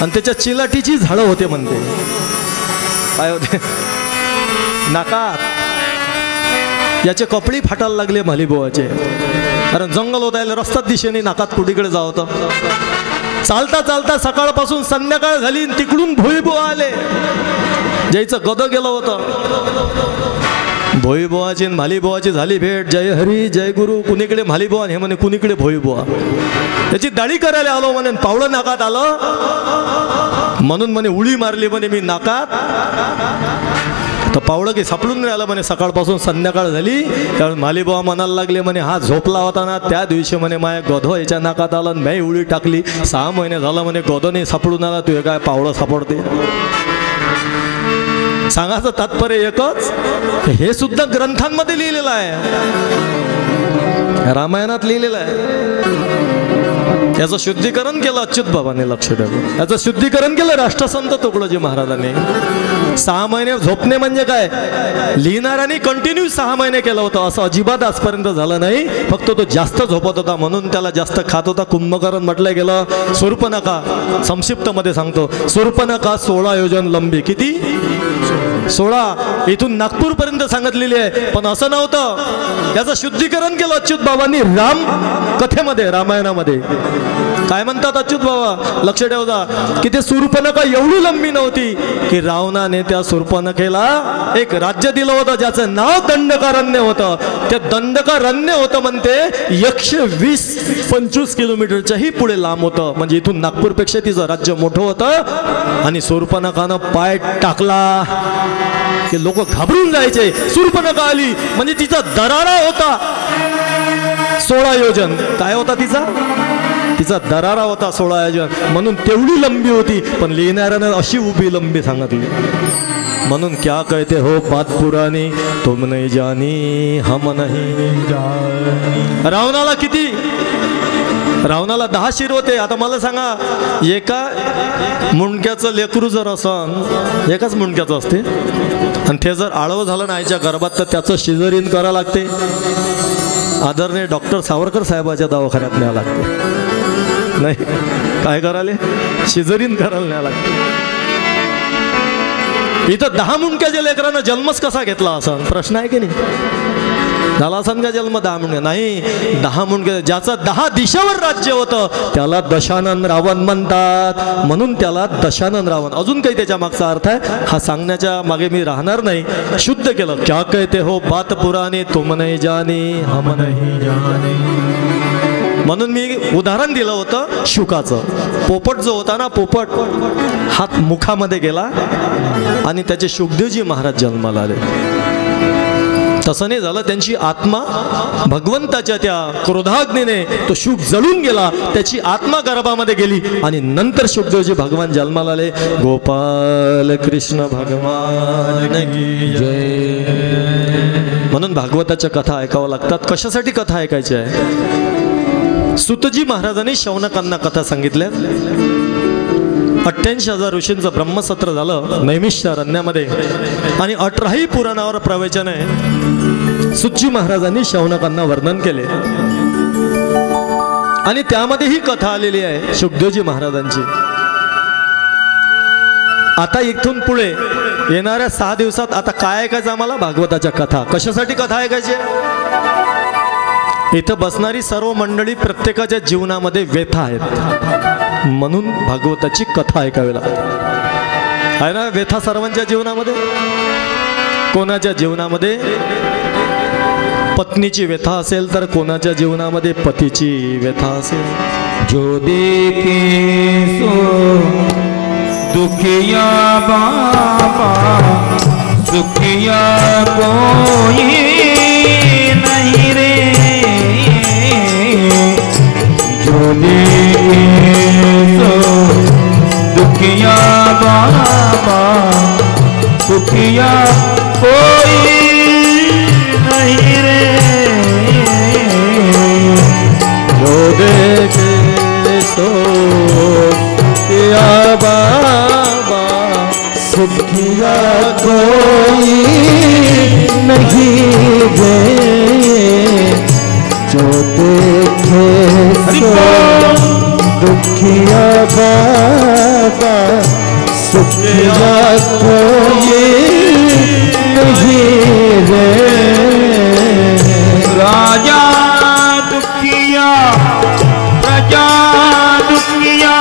आणि त्याच्या चिलाटीची झाडं होते म्हणते. काय होते नाकात. याचे कपडे फाटायला लागले मालिबोवाचे. कारण जंगल होता. रस्ताच दिशेने नाकात कुठीकडे जावं होतं. चालता चालता सकाळपासून संध्याकाळ झाली. तिकडून भोईबुवा आले. ज्याचं गद गेलं होतं. भोईबुवाची मालिबुवाची झाली भेट. जय हरी जय गुरु. कुणीकडे मालिबुवा हे म्हणे कुणीकडे भोईबुवा. त्याची दाढी करायला आलो म्हणे. पावलं नाकात आलं म्हणून म्हणे उडी मारली म्हणे मी नाकात. तर पावलं की सापडून नाही आलं म्हणे. सकाळपासून संध्याकाळ झाली. त्यावेळेस मालिबुवा म्हणायला लागले म्हणे हा झोपला होता ना त्या दिवशी म्हणे माझ्या गधो याच्या नाकात आलं आणि मी उडी टाकली. 6 महिने झालं म्हणे गधो नाही सापडून आला. तू काय पावलं सापडते. सांगायचं तात्पर्य एकच. हे सुद्धा ग्रंथांमध्ये लिहिलेलं आहे. रामायणात लिहिलेलं आहे. याचं शुद्धीकरण केलं अच्युत बाबांनी. लक्ष ठेवलं. याचं शुद्धीकरण केलं राष्ट्रसंत तुकडोजी महाराजांनी. 6 महिने झोपणे म्हणजे काय. लिहिणाऱ्यांनी कंटिन्यू 6 महिने केलं होतं. असं अजिबात आजपर्यंत झालं नाही. फक्त तो जास्त झोपत होता म्हणून त्याला जास्त खात होता. कुंभकर्ण म्हटलं गेलं. शूर्पणखा संक्षिप्त मध्ये सांगतो. शूर्पणखा 16 योजन लंबी. किती 16. इथून नागपूर पर्यंत सांगितलेली आहे. पण असं नव्हतं. याचं शुद्धीकरण केलं अच्युत बाबांनी राम कथेमध्ये रामायणामध्ये. काय म्हणतात अच्युत बाबा लक्ष ठेवता की ते शूर्पणखा एवढी लंबी नव्हती की रावणाने त्या शूर्पणखेला एक राज्य दिलं होतं ज्याचं नाव दंडकारण्य होतं. ते दंडकारण्य होतं म्हणते 120-25 किलोमीटरच्याही पुढे लांब होतं. म्हणजे इथून नागपूरपेक्षा तिचं राज्य मोठं होतं. आणि शूर्पणखानं पाय टाकला की लोक घाबरून जायचे. शूर्पणखा आली म्हणजे तिचा दरारा होता 16 योजन. काय होता तिचा दरारा होता 16 योजन. म्हणून तेवढी लंबी होती. पण लिहिणाऱ्यानं अशी उभी लंबी सांगितली. म्हणून क्या कहते हो बात पुरानी तुम नहीं जानी हम नहीं जानी. रावणाला किती. रावणाला 10 शिर होते. आता मला सांगा एका मुंडक्याचं लेकरू जर असन एकाच मुंडक्याचं असते आणि ते जर आळव झालं ना आईच्या गर्भात तर त्याचं सिझरिन करावं लागते. आदरणीय डॉक्टर सावरकर साहेबाच्या दवाखान्यात न्यावं लागते. नाही काय करायला सिझरिन करायला न्यावं लागते. इथं 10 मुंडक्याच्या लेकरानं जन्मच कसा घेतला असा प्रश्न आहे की नाही. झाला असन का जन्म 10 मुंडके? नाही, 10 मुंडके. ज्याचं 10 दिशावर राज्य होतं त्याला दशानन रावण म्हणतात, म्हणून त्याला दशानन रावण. अजून काही त्याच्या मागचा अर्थ आहे, हा सांगण्याच्या मागे मी राहणार नाही. शुद्ध केलं. क्या कहते हो बात पुराणी तुम नहीं जानी हम नहीं जाने. म्हणून मी उदाहरण दिलं होतं शुकाचं. पोपट जो होता ना, पोपट हात मुखामध्ये गेला आणि त्याचे शुकदेवजी महाराज जन्माला आले. तसं नाही झालं. त्यांची आत्मा भगवंताच्या त्या क्रोधाग्नीने तो शुक जळून गेला, त्याची आत्मा गर्भामध्ये गेली आणि नंतर शुकदेवजी भगवान जन्माला आले. गोपाल कृष्ण भगवान की जय. म्हणून भागवताच्या कथा ऐकाव्या लागतात. कशासाठी कथा ऐकायची आहे? सुतजी महाराजांनी शौनकांना कथा सांगितल्या. 88,000 ऋषींचं ब्रह्मसत्र झालं नैमिषारण्यामध्ये आणि 18ही पुराणावर प्रवचन आहे. सुतजी महाराजांनी शौनकांना वर्णन केले आणि त्यामध्ये ही कथा आलेली आहे शुकदेवजी महाराजांची. आता इथून पुढे येणाऱ्या 6 दिवसात आता काय ऐकायचं आम्हाला? भागवताच्या कथा. कशासाठी कथा ऐकायची? इथं बसणारी सर्व मंडळी प्रत्येकाच्या जीवनामध्ये व्यथा आहेत, म्हणून भागवताची कथा ऐकावी लागते. आहे ना व्यथा सर्वांच्या जीवनामध्ये? कोणाच्या जीवनामध्ये पत्नीची व्यथा असेल तर कोणाच्या जीवनामध्ये पतीची व्यथा असेल. जो देखे सो दुखिया बाबा सुखिया कोई नहीं रे. जो देखे सो दुखिया बाबा सुखिया कोई नहीं रे. जो देखे सो या बाबा सुखिया कोई नहीं रे. जो देखे सो दुखिया बाबा सुखिया कोई नहीं रे. राजा दुखिया प्रजा दुखिया.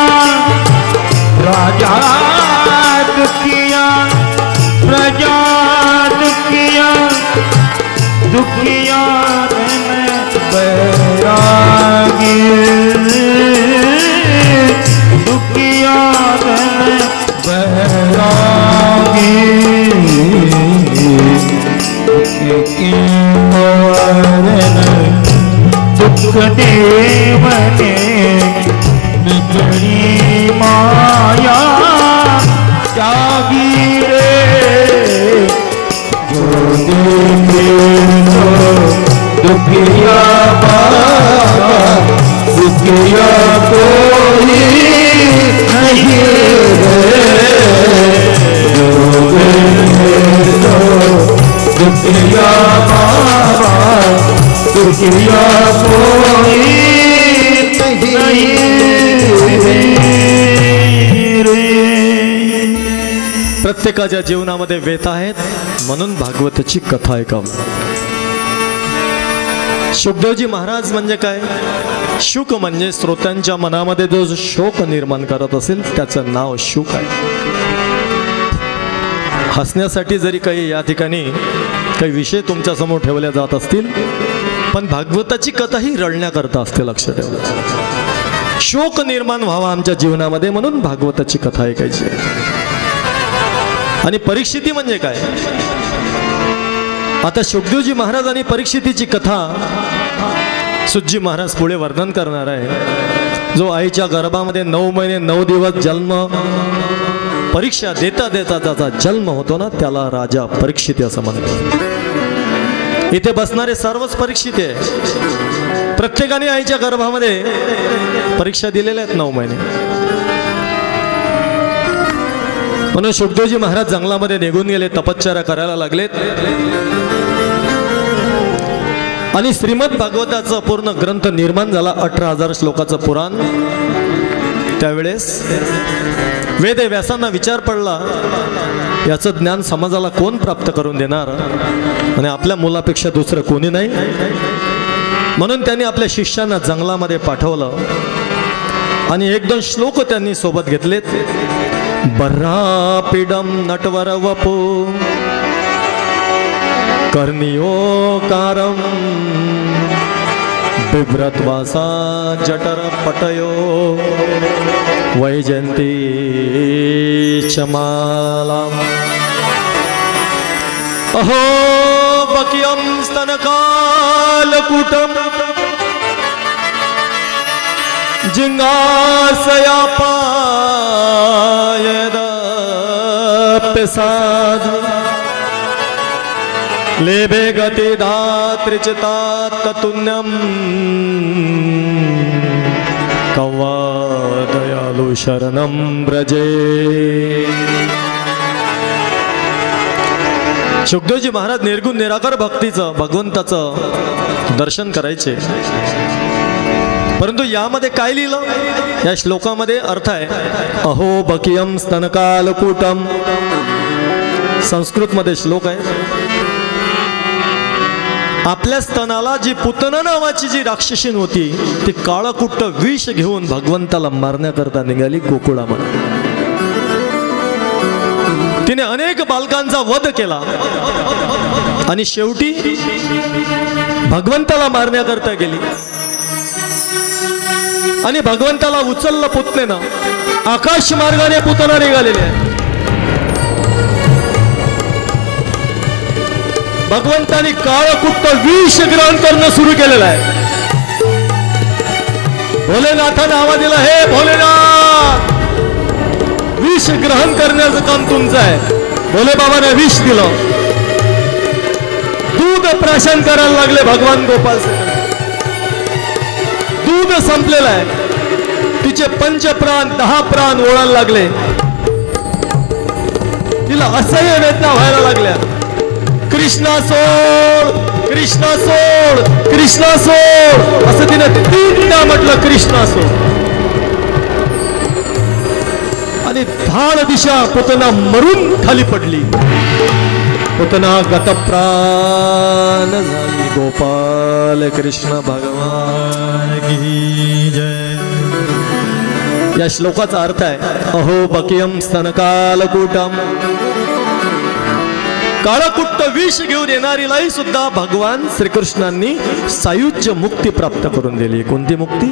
राजा दुखिया प्रजा दुखिया. दुखिया बैरागी दुखिया बैरागी. दुख देवने बिगड़ी माया जागी रे. जो देखे तो दुखिया बाबा सुखिया कोई नहीं रे. जो देखे तो दुखिया बाबा सुखिया कोई नहीं रे. प्रत्येकाच्या जीवनामध्ये व्यथा आहेत, म्हणून भागवताची कथा ऐकावी. शुकदेवजी महाराज म्हणजे काय? शुक म्हणजे श्रोत्यांच्या मनामध्ये जो शोक निर्माण करत असेल त्याचं नाव शुक आहे. हसण्यासाठी जरी काही या ठिकाणी काही विषय तुमच्या समोर ठेवले जात असतील, पण भागवताची कथा ही रडण्याकरता असते, लक्ष ठेवा. शोक निर्माण व्हावा आमच्या जीवनामध्ये, म्हणून भागवताची कथा ऐकायची. आणि परीक्षिती म्हणजे काय? आता शुकदेवजी महाराज आणि परीक्षितीची कथा सुतजी महाराज पुढे वर्णन करणार आहे. जो आईच्या गर्भामध्ये 9 महिने 9 दिवस जन्म परीक्षा देता देता त्याचा जन्म होतो ना, त्याला राजा परीक्षित असं म्हणतात. इथे बसणारे सर्वच परीक्षित आहे. प्रत्येकाने आईच्या गर्भामध्ये परीक्षा दिलेल्या आहेत 9 महिने. म्हणून शुकदेवजी महाराज जंगलामध्ये निघून गेले, तपश्चर्या करायला लागलेत. आणि श्रीमद भागवताचा पूर्ण ग्रंथ निर्माण झाला. 18,000 श्लोकाचं पुराण. त्यावेळेस वेद व्यासांना विचार पडला याचं ज्ञान समाजाला कोण प्राप्त करून देणार? आणि आपल्या मुलापेक्षा दुसरं कोणी नाही. म्हणून त्यांनी आपल्या शिष्यांना जंगलामध्ये पाठवलं आणि 1-2 श्लोक त्यांनी सोबत घेतलेत. बर्हापीडम नटवर वपू कर्णियोकारम बिभ्रत्वासा जठर पटयो वैजयंती चमालाम. अहो बकियम स्तनकालकूटम जिंगासया पायदप्यसाद लेभे गति धात्रिचितात्तुन्यम कव्वा दयालु शरणं ब्रजे. शुकदेवजी महाराज निर्गुण निराकार भक्तीचं भगवंताचं दर्शन करायचे. परंतु यामध्ये काय लिहिलं? या श्लोकामध्ये अर्थ आहे अहो बकियम स्तनकालकूटम. संस्कृतमध्ये श्लोक आहे. आपल्या स्तनाला जी पुतना नावाची जी राक्षसीन होती ती काळकुट्ट विष घेऊन भगवंताला मारण्याकरता निघाली गोकुळामध्ये. तिने अनेक बालकांचा वध केला आणि शेवटी भगवंताला मारण्याकरता गेली आणि भगवंताला उचललं पुतनेनं. आकाश मार्गाने पुतना निघालेले आहे. भगवंतानी काळकुट्ट विष ग्रहण करणं सुरू केलेलं आहे. भोलेनाथानं आवाज दिला, हे भोलेनाथ विष ग्रहण करण्याचं काम तुमचं आहे. भोले बाबाने विष दिलं. दूध प्राशन करायला लागले भगवान गोपाल. दूध संपलेलं आहे. तिचे 5 प्राण 10 प्राण ओळायला लागले. तिला असह्य वेदना व्हायला लागल्या. कृष्णा सोड, कृष्णा सोड, कृष्णा सोड असं तिने 3दा म्हटलं कृष्णा सोड. आणि धाड दिशा पुतना मरून खाली पडली. पुतना गतप्राण झाली. गोपाल कृष्ण भगवान की जय. या श्लोकाचा अर्थ आहे अहो बकियम स्तनकालकूटम. काळकुट्ट विष घेऊन येणारीलाही सुद्धा भगवान श्रीकृष्णांनी सायुज्य मुक्ती प्राप्त करून दिली. कोणती मुक्ती?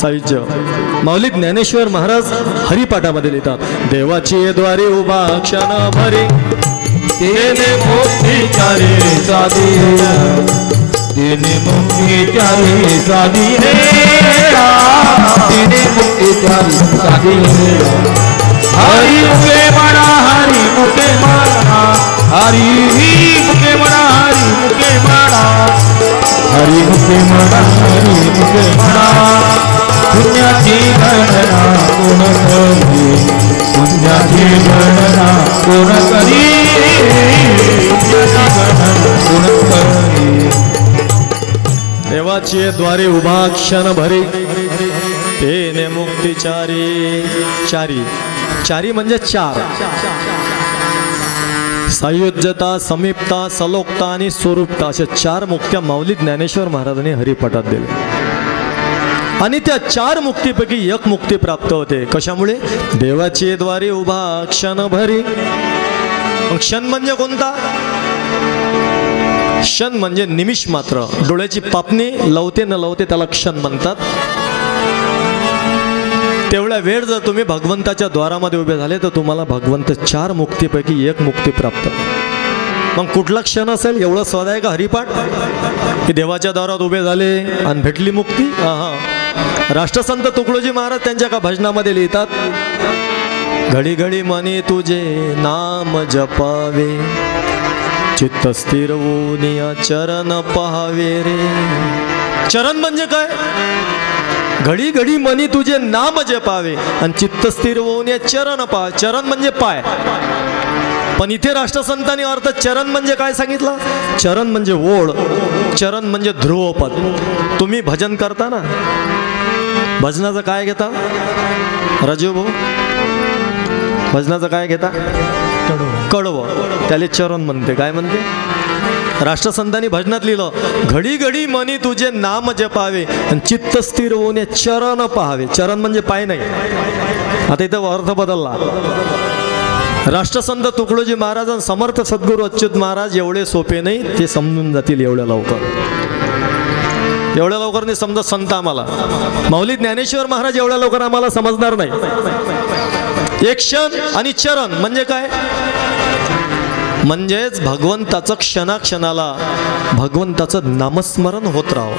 सायुज्य. माऊली ज्ञानेश्वर महाराज हरिपाठामध्ये लिहितात देवाची द्वारे उभा क्षण भरी तेने मुक्ती चारी साधी तेने मुक्ती चारी साधी रे तेने मुक्ती चारी साधी हरी मुके म्हणा हरी मुके म्हणा हरी मुके म्हणा हरी मुके म्हणा हरी मुके म्हणा हरी मुके म्हणा पुण्याची गणना कोण करी पुण्याची गणना कोण करी पुण्याची गणना कोण करी. देवाची द्वारे उभा क्षण भरी तेने मुक्ती चारी. चारी चारी म्हणजे 4. सायुज्यता, समीपता, सलोकता आणि स्वरूपता अशा 4 मुक्त्या माऊली ज्ञानेश्वर महाराजांनी हरिपाठात दिल्या. आणि त्या 4 मुक्तीपैकी एक मुक्ती प्राप्त होते. कशामुळे? देवाची द्वारे उभा क्षण भरी. क्षण म्हणजे कोणता? क्षण म्हणजे निमिष मात्र. डोळ्याची पापणी लवते न लवते त्याला क्षण म्हणतात. तेवढ्या वेळ जर तुम्ही भगवंताच्या द्वारामध्ये उभे झाले तर तुम्हाला भगवंत 4 मुक्तीपैकी एक मुक्ती प्राप्त. मग कुठला क्षण असेल? एवढं स्वाद आहे का हरिपाठ की देवाच्या दारात उभे झाले आणि भेटली मुक्ती? राष्ट्रसंत तुकडोजी महाराज त्यांच्या का भजनामध्ये लिहितात घडी घडी मनी तुझे नाम जपावे चित्त स्थिर होऊन या चरण पहावे रे. चरण म्हणजे काय? घडी घडी मनी तुझे नाम जपावे आणि चित्त स्थिर होऊन या चरण पहा. चरण म्हणजे पाय. पण इथे राष्ट्रसंतांनी अर्थ चरण म्हणजे काय सांगितलं? चरण म्हणजे ओढ. चरण म्हणजे ध्रुवपद. तुम्ही भजन करता ना, भजनाचं काय घेता राजीव भाऊ? भजनाचं काय घेता? कडवं त्याले चरण म्हणते. काय म्हणते? राष्ट्रसंतांनी भजनात लिहिलं, घडी घडी मनी तुझे नाम जपावे आणि चित्त स्थिर होऊन चरण पाहावे. चरण म्हणजे पाय नाही. आता इथं अर्थ बदलला. राष्ट्रसंत तुकडोजी महाराज आणि समर्थ सद्गुरू अच्युत महाराज एवढे सोपे नाही, ते समजून जातील एवढ्या लवकर. एवढ्या लवकर नाही समजत संत आम्हाला. माऊली ज्ञानेश्वर महाराज एवढ्या लवकर आम्हाला समजणार नाही. एक क्षण आणि चरण म्हणजे काय? म्हणजेच भगवंताचं क्षणाक्षणाला भगवंताचं नामस्मरण होत राहो,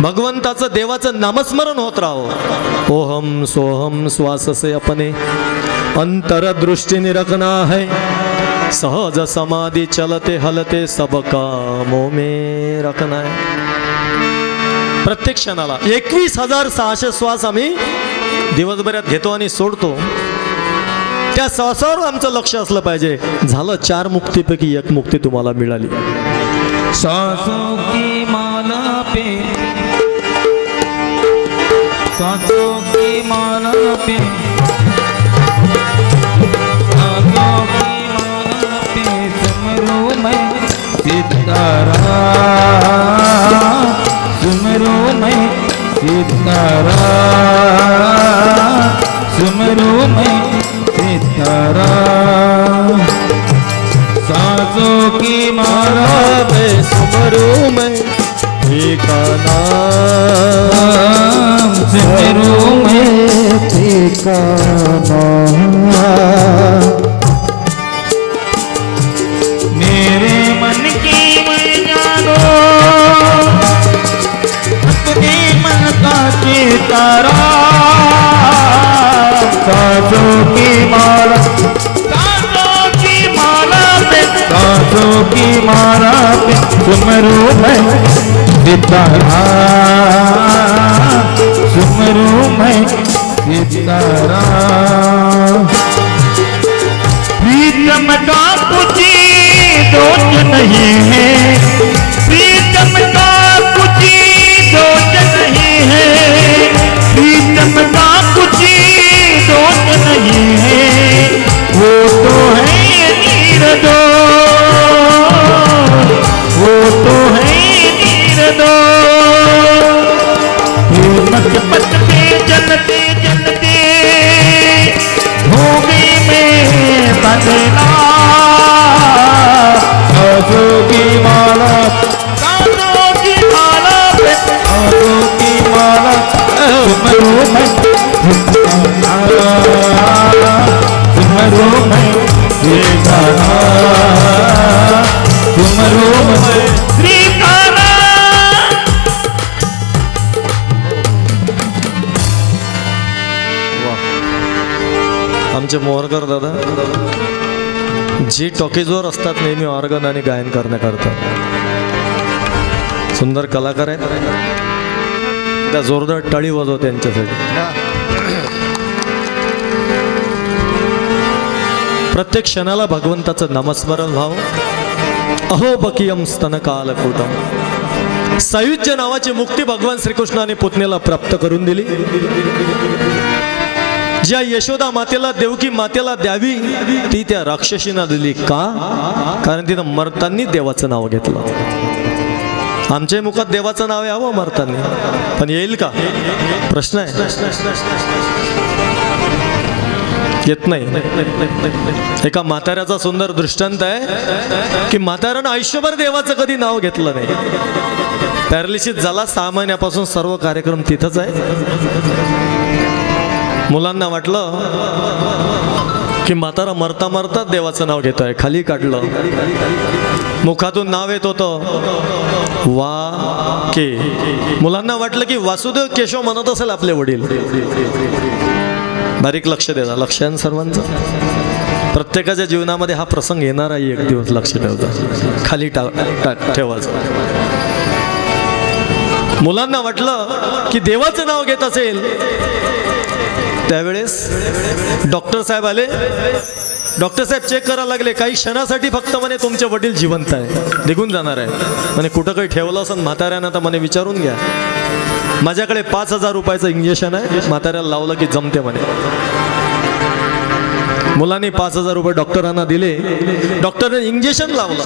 भगवंताचं देवाचं नामस्मरण होत राहो. ओहम सोहम श्वास से अपने अंतरदृष्टि निरखना है, सहज समाधि चलते हलते सब कामों में रखना है. प्रत्येक क्षणाला 21,600 श्वास आम्ही दिवसभरात घेतो आणि सोडतो. त्या श्वासावर आमचं लक्ष असलं पाहिजे. झालं 4 मुक्तीपैकी 1 मुक्ती तुम्हाला मिळाली. सांसों की माला पे, सांसों की माला पे, सांसों की माला पे सिमरू मैं सितारा, सिमरू मैं सितारा, सिमरू मैं सितारा. सांसों की माला पे सिमरू मैं ठिकाना, सिमरू मैं ठिकाना. मेरे मन की मैं जानो, अपने मन का सितारा. सांसों की माला, सांसों की माला पे, सांसों की माला पे सिमरू मैं सितारा, सिमरू मैं सितारा. प्रीतम का कुछ दोष नहीं है, प्रीतम का कुछ दोष नहीं है, प्रीतम का कुछ दोष नहीं है. वो तो है निर्दोष, वो तो है निर्दोष. मत पे जलते जलते हो गई मैं बदला. सांसों की माला, सांसों की माला पे, सांसों की माला सिमरू मैं सितारा, सिमरू मैं सितारा, सिमरू मैं सितारा. आमचे मोहरकर दादा जी टॉकीजवर असतात नेहमी ऑर्गन आणि गायन करण्याकरता. सुंदर कलाकार आहेत. त्या जोरदार टाळी वाजव त्यांच्यासाठी. प्रत्येक क्षणाला भगवंताचं नामस्मरण व्हावं. अहो बकियम स्तनकालकूटम. सायुज्य नावाची मुक्ती भगवान श्रीकृष्णाने पुतणेला प्राप्त करून दिली. ज्या यशोदा मातेला देवकी मातेला द्यावी ती त्या राक्षसीना दिली. का? कारण तिनं मरतांनी देवाचं नाव घेतलं. आमच्या मुखात देवाचं नाव यावं मरतांनी, पण येईल का? प्रश्न आहे. येत नाही. एका म्हाताऱ्याचा सुंदर दृष्टांत आहे की म्हाताऱ्यानं आयुष्यभर देवाचं कधी नाव घेतलं नाही. पॅरालिसिस झाला, 6 महिन्यापासून सर्व कार्यक्रम तिथंच आहे. मुलांना वाटलं की म्हातारा मरता मरता देवाचं नाव घेतोय. खाली काढलं, मुखातून नाव येत होतं वा के. मुलांना वाटलं की वासुदेव केशव म्हणत असेल आपले वडील. बारीक लक्ष द्या. लक्ष आहे सर्वांचं. प्रत्येकाच्या जीवनामध्ये हा प्रसंग येणार आहे एक दिवस. लक्ष ठेवता. खाली ठेवायचं. मुलांना वाटलं की देवाचं नाव घेत असेल. त्यावेळेस डॉक्टर साहेब आले. डॉक्टर साहेब चेक करायला लागले. काही क्षणासाठी फक्त म्हणे तुमचे वडील जिवंत आहे, निघून जाणार आहे म्हणे. कुठं काही ठेवलं असं म्हाताऱ्यानं तर म्हणे विचारून घ्या. माझ्याकडे 5,000 रुपयाचं इंजेक्शन आहे, म्हाताऱ्याला लावलं की जमते म्हणे. मुलांनी 5,000 रुपये डॉक्टरांना दिले, डॉक्टरने इंजेक्शन लावलं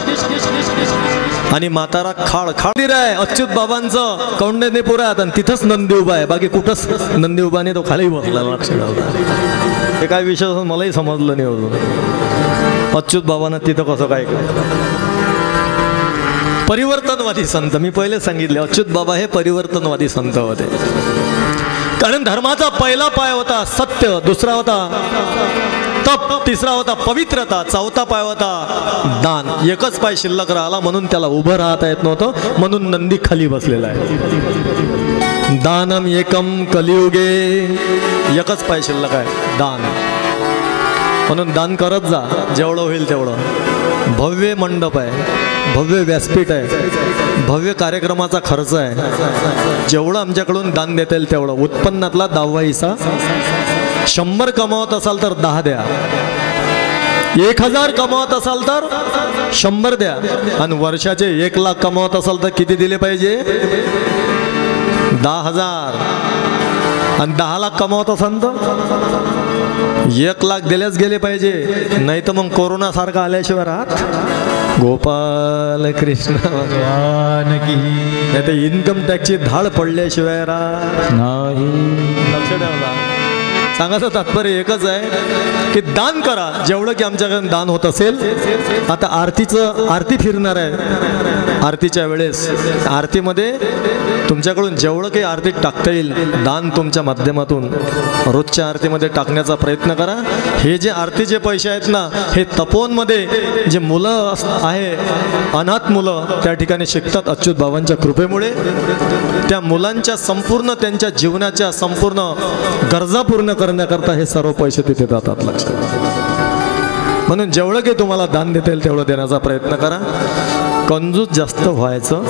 आणि म्हातारा खाळ आहे. अच्युत बाबांचं कौंडण्य पुरात आणि तिथंच नंदी उभा आहे, बाकी कुठंच नंदी उभा नाही, तो खाली बसला. लक्ष ठेवला. हे काय विषय मलाही समजलं नाही होतं. अच्युत बाबांना तिथं कसं काय परिवर्तनवादी संत. मी पहिले सांगितले अच्युत बाबा हे परिवर्तनवादी संत होते. कारण धर्माचा पहिला पाय होता सत्य, दुसरा होता तप, तिसरा होता पवित्रता, चौथा पाय होता दान. एकच पाय शिल्लक राहिला म्हणून त्याला उभं राहता येत नव्हतं, म्हणून नंदी खाली बसलेला आहे. दानम एकम कलियुगे, एकच पाय शिल्लक आहे दान. म्हणून दान करत जा जेवढं होईल तेवढं. भव्य मंडप आहे, भव्य व्यासपीठ आहे, भव्य कार्यक्रमाचा खर्च आहे. जेवढं आमच्याकडून दान देता येईल तेवढं. उत्पन्नातला 10वा हिस्सा. 100 कमावत असाल तर 10 द्या, 1000 कमावत असाल तर 100 द्या, आणि वर्षाचे 1 लाख कमावत असाल तर किती दिले पाहिजे? 10,000. आणि 10 लाख कमावत असाल तर 1 लाख दिल्याच गेले पाहिजे, नाही तर मग कोरोना सारखा आल्याशिवाय राहत. गोपाल कृष्ण भगवान की. नाही तर इन्कम टॅक्सची धाड पडल्याशिवाय राहत नाही. लक्ष ठेवा. सांगायचं तात्पर्य एकच आहे की दान करा जेवढं की आमच्याकडून दान होत असेल. आता आरती फिरणार आहे. आरतीच्या वेळेस आरतीमध्ये तुमच्याकडून जेवढं काही आरतीत टाकता येईल दान तुमच्या माध्यमातून रोजच्या आरतीमध्ये टाकण्याचा प्रयत्न करा. हे जे आरतीचे पैसे आहेत ना, हे तपोवनमध्ये जे मुलं आहे, अनाथ मुलं त्या ठिकाणी शिकतात अच्युत बाबांच्या कृपेमुळे. त्या मुलांच्या संपूर्ण त्यांच्या जीवनाच्या संपूर्ण गरजा पूर्ण करण्याकरता हे सर्व पैसे तिथे जातात. लक्षात. म्हणून जेवढं काही तुम्हाला दान देता येईल तेवढं देण्याचा प्रयत्न करा. कंजूस जास्त व्हायचं.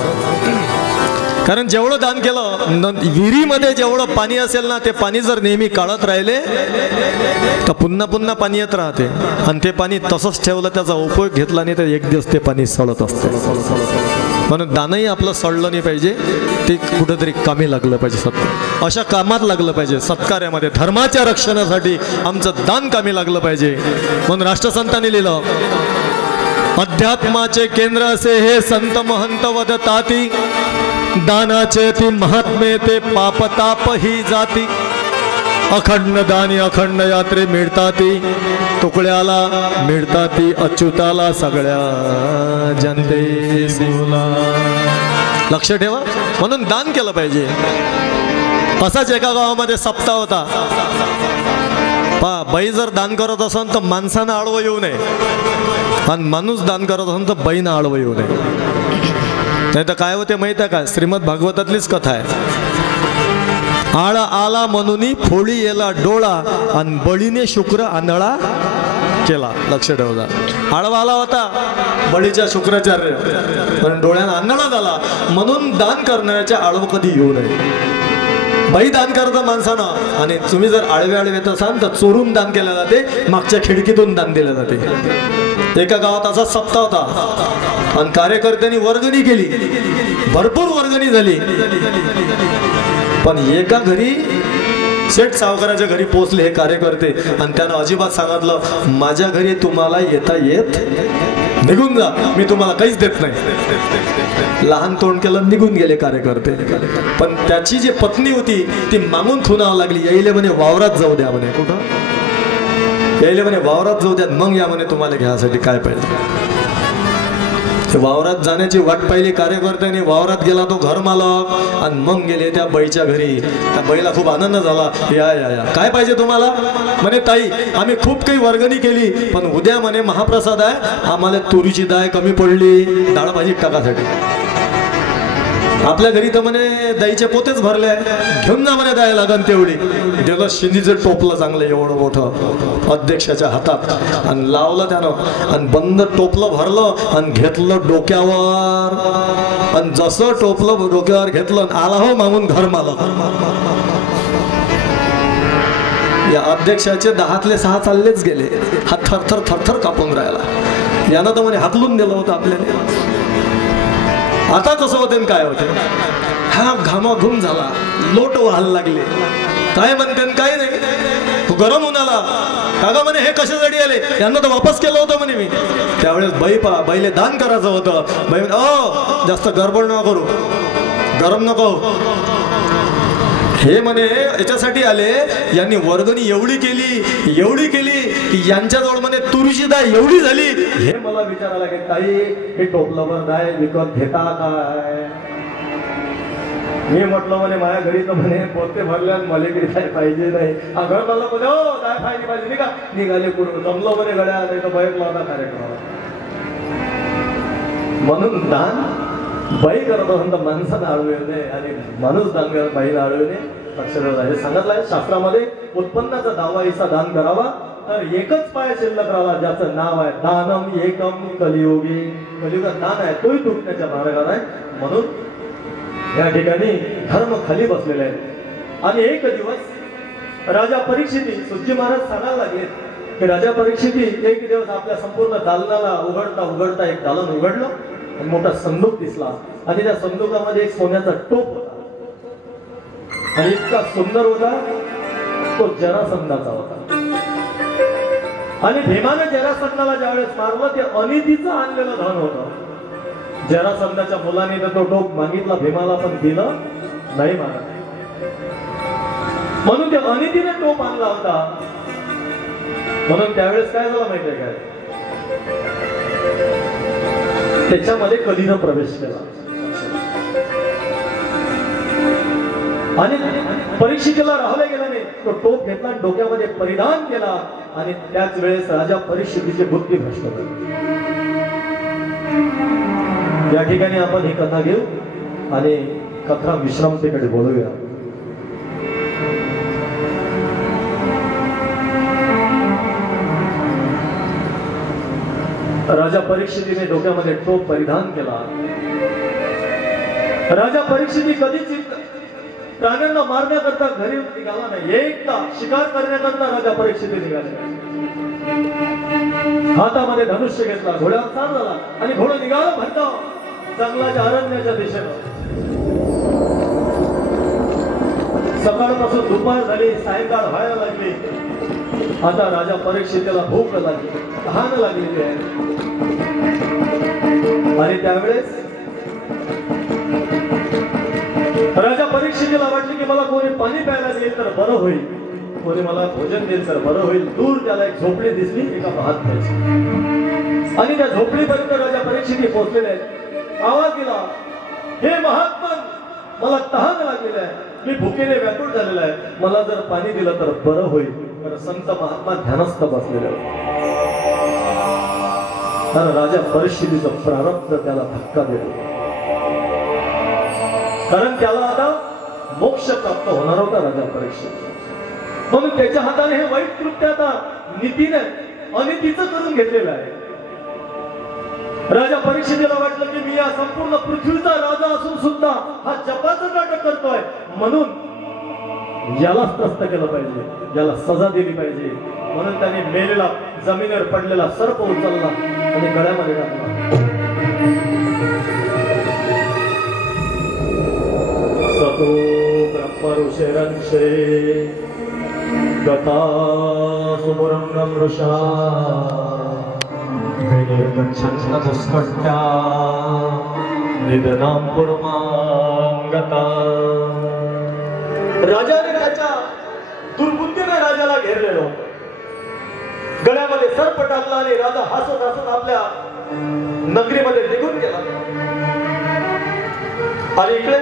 कारण जेवढं दान केलं, विहिरीमध्ये जेवढं पाणी असेल ना, ते पाणी जर नेहमी काढत राहिले तर पुन्हा पुन्हा पाणी येत राहते. आणि ते पाणी तसंच ठेवलं, त्याचा उपयोग घेतला नाही तर एक दिवस ते पाणी सडत असते. म्हणून दानही आपलं सडलं नाही पाहिजे, ते कुठेतरी कामी लागलं पाहिजे. सत्य अशा कामात लागलं पाहिजे. सत्कार्यामध्ये धर्माच्या रक्षणासाठी आमचं दान कामी लागलं पाहिजे. म्हणून राष्ट्रसंतांनी लिहिलं, अध्यात्माचे केंद्र असे हे संत महंत वदताती, दानाचे ती महात्मे ते पापताप ही जाती. अखंड दानी अखंड यात्रे मिळताती, तुकड्याला मिळताती अच्युताला सगळ्या जनतेस बोला. लक्ष ठेवा. म्हणून दान केलं पाहिजे. असाच एका गावामध्ये सप्ताह होता. बाई जर दान करत असेल तर माणसानं आडवं येऊ नये, आणि माणूस दान करत असेल तर बाईनं आडवं येऊ नये. नाही तर काय होते माहिती आहे का? श्रीमद भागवतातलीच कथा आहे. आळ आला म्हणून फोडी येला डोळा, आणि बळीने शुक्र आंधळा केला. लक्ष ठेवला. आळवा आला होता बळीच्या शुक्राचार्य, पण डोळ्यानं आंधळा झाला. म्हणून दान करण्याच्या आळव कधी येऊ नये. बाई दान करतं माणसानं, आणि तुम्ही जर आळवे येत असाल तर चोरून दान केलं जाते, मागच्या खिडकीतून दान दिलं जाते. एका गावात असा सप्ताह होता आणि कार्यकर्त्यांनी वर्गणी केली, भरपूर वर्गणी झाली. पण एका घरी सेठ सावकाराच्या घरी पोहोचले हे कार्यकर्ते, आणि त्यानं अजिबात सांगितलं, माझ्या घरी तुम्हाला येता येत निघून जा, मी तुम्हाला काहीच देत नाही. लहान तोंड केलं, निघून गेले कार्यकर्ते. पण त्याची जी पत्नी होती ती मागून खुणावं लागली, यायले म्हणे वावरात जाऊ द्या म्हणे. कुठं यायले म्हणे वावरात जाऊ द्या, मग या म्हणे तुम्हाला घ्यायसाठी काय पाहिजे. वावरात जाण्याची वाट पाहिली कार्यकर्त्याने. वावरात गेला तो घर मालक, आणि मग गेले त्या बाईच्या घरी. त्या बाईला खूप आनंद झाला. या या या काय पाहिजे तुम्हाला? म्हणे ताई आम्ही खूप काही वर्गणी केली, पण उद्या म्हणे महाप्रसाद आहे, आम्हाला तुरीची डाळ कमी पडली डाळ भाजी टाकासाठी. आपल्या घरी तर म्हणे दाईचे पोतेच भरले, घेऊन जा म्हणे द्यायला लागन तेवढी. गेलं शिंदीचं टोपलं चांगलं एवढं मोठं अध्यक्षाच्या हातात, आणि लावलं त्यानं, आणि बंद टोपलं भरलं आणि घेतलं डोक्यावर. आणि जसं टोपलं डोक्यावर घेतलं, आला हो मागून घर मालक. या अध्यक्षाचे 10तले 6 चाललेच गेले. हा थरथर थरथर कापून राहिला. यानं तर म्हणे हाकलून दिलं होतं आपल्याला. आता कसं होते काय होते? हा घामाघूम झाला, लोट व्हायला लागले. काय म्हणते काय नाही, गरम होऊन आला. काका म्हणे हे कशासाठी आले, यांना तर वापस केलं होतं म्हणे मी. त्यावेळेस बैले दान करायचं होतं. बाई म्हणे जास्त गडबड नको करू, गरम नको. हे म्हणे याच्यासाठी आले, यांनी वर्गणी एवढी केली की यांच्याजवळ म्हणे तुरीची डाळ एवढी झाली. हे मला विचारायला की ताई हे टोपलंभर डाळ विकत घेता काय. मी म्हटलं म्हणे माझ्या घरी तर म्हणे पोते भरल्यात मलेकडे काय पाहिजे नाही. घर मला म्हणे हो काय पाहिजे नाही का. निघाले करून जमलो म्हणे गड्या नाही तर बैठला होता कार्यक्रमाला. म्हणून दान बाई करत असेल तर माणसानं आळवणे आणि माणूस दान करत बाईला आळवणे अक्षर हे सांगितलं आहे शास्त्रामध्ये. उत्पन्नाचा दावा हिस्सा दान करावा तर एकच पाय शिल्लक राहावा ज्याचं नाव आहे दानम एकम कलियुगी. कलियुगात दान आहे तोही तुटण्याच्या मार्गात आहे. म्हणून या ठिकाणी धर्म खाली बसलेले आहेत. आणि एक दिवस राजा परीक्षिती सुज्जी महाराज सांगायला लागले की राजा परीक्षिती एक दिवस आपल्या संपूर्ण दालनाला उघडता एक दालन उघडलं आणि मोठा संदूक दिसला आणि त्या संदूकामध्ये एक सोन्याचा टोप होता आणि इतका सुंदर होता तो जरासंधाचा होता. आणि भीमाने जरासंधाला ज्यावेळेस मारलं ते अनितीचं आणलेलं धन होतं. जरासंधाच्या मुलाने तर तो टोप मागितला भीमाला पण दिलं नाही महाराज. म्हणून ते अनितीने टोप आणला होता. म्हणून त्यावेळेस काय झालं माहितीये काय, त्याच्यामध्ये कलीनं प्रवेश केला आणि परीक्षितीला राहला गेला नाही. तो टोप घेतला आणि डोक्यामध्ये परिधान केला आणि त्याच वेळेस राजा परीक्षितीची बुद्धी भ्रष्ट झाली. या ठिकाणी आपण ही कथा घेऊ आणि कथा विश्रांतीकडे बोलूया. राजा परीक्षितीने डोक्यामध्ये टोप परिधान केला. राजा परीक्षिती कधीच प्राण्यांना मारण्याकरता घरी निघाला नाही. एकटा शिकार करण्याकरता राजा परीक्षिती निघाले. हातामध्ये धनुष्य घेतला, घोड्यावर चाल झाला आणि घोडं निघाला म्हणतो जंगलाच्या अरण्याच्या दिशेनं. सकाळपासून दुपार झाली, सायंकाळ व्हायला लागली. आता राजा परीक्षितीला भूक लागली, तहान लागलेली आहे. आणि त्यावेळेस राजा परीक्षितीला वाटले की मला कोणी पाणी प्यायला देईल तर बरं होईल, कोणी मला भोजन देईल तर बरं होईल. दूर त्याला एक झोपडी दिसली एका महात्म्याची आणि त्या झोपडीपर्यंत राजा परीक्षिती पोहोचलेले आहेत. आवाज दिला, हे महात्मा मला तहान लागलेली आहे, मी भुकेने व्याकुळ झालेला आहे, मला जर पाणी दिलं तर बरं होईल. तर संत महात्मा ध्यानस्थ बसलेले तर राजा परिस्थितीचं प्रारब्ध त्याला धक्का दिला. कारण त्याला आता मोक्ष प्राप्त होणार होता राजा परीक्षित. म्हणून त्याच्या हाताने हे वाईट कृत्य आता नीतीने अनितीचं करून घेतलेलं आहे. राजा परीक्षितीला वाटलं की मी या संपूर्ण पृथ्वीचा राजा असून सुद्धा हा जपाचं नाटक करतोय, म्हणून यालाच त्रस्त केलं पाहिजे, याला सजा दिली पाहिजे. म्हणून त्याने मेलेला जमिनीवर पडलेला सर्प उचलला आणि गळ्यामध्ये टाकला. सतो ब्रह्मऋषिरंशे गता सुमुरंगम ऋषा विनिर्गच्छन् दुष्कट्या निधनां पुरमां गता. राजाने त्याच्या दुर्बुद्धीने राजाला घेरलेलो, गळ्यामध्ये सर्प टाकला आणि राजा हसत हसत आपल्या नगरीमध्ये निघून गेला. आणि इकडे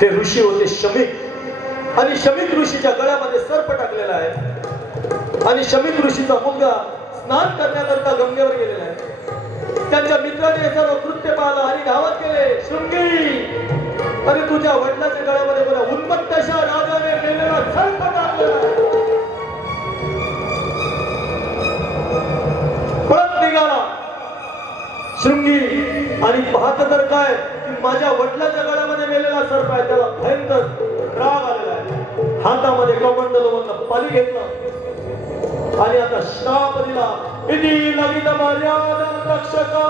ते ऋषी होते शमीक आणि शमीक ऋषीच्या गळ्यामध्ये सर्प टाकलेला आहे आणि शमीक ऋषीचा मुलगा स्नान करण्याकरता गंगेवर गेलेला आहे. त्यांच्या मित्राने हे सर्व कृत्य पाहिलं आणि धावत गेले, शृंगी अरे तुझ्या वडिलाच्या गळ्यामध्ये बघा उन्मत्त अशा राजाने गेलेला सर्प टाकलेला आहे. पळत निघाला शृंगी आणि पाहत तर काय माझ्या वडिलाच्या गळ्यामध्ये मेलेला सर्प आहे. त्याला भयंकर राग आलेला आहे. हातामध्ये कमंडलवरनं पाणी घेतलं आणि आता श्राप दिला, इति लगित मर्यादं रक्षका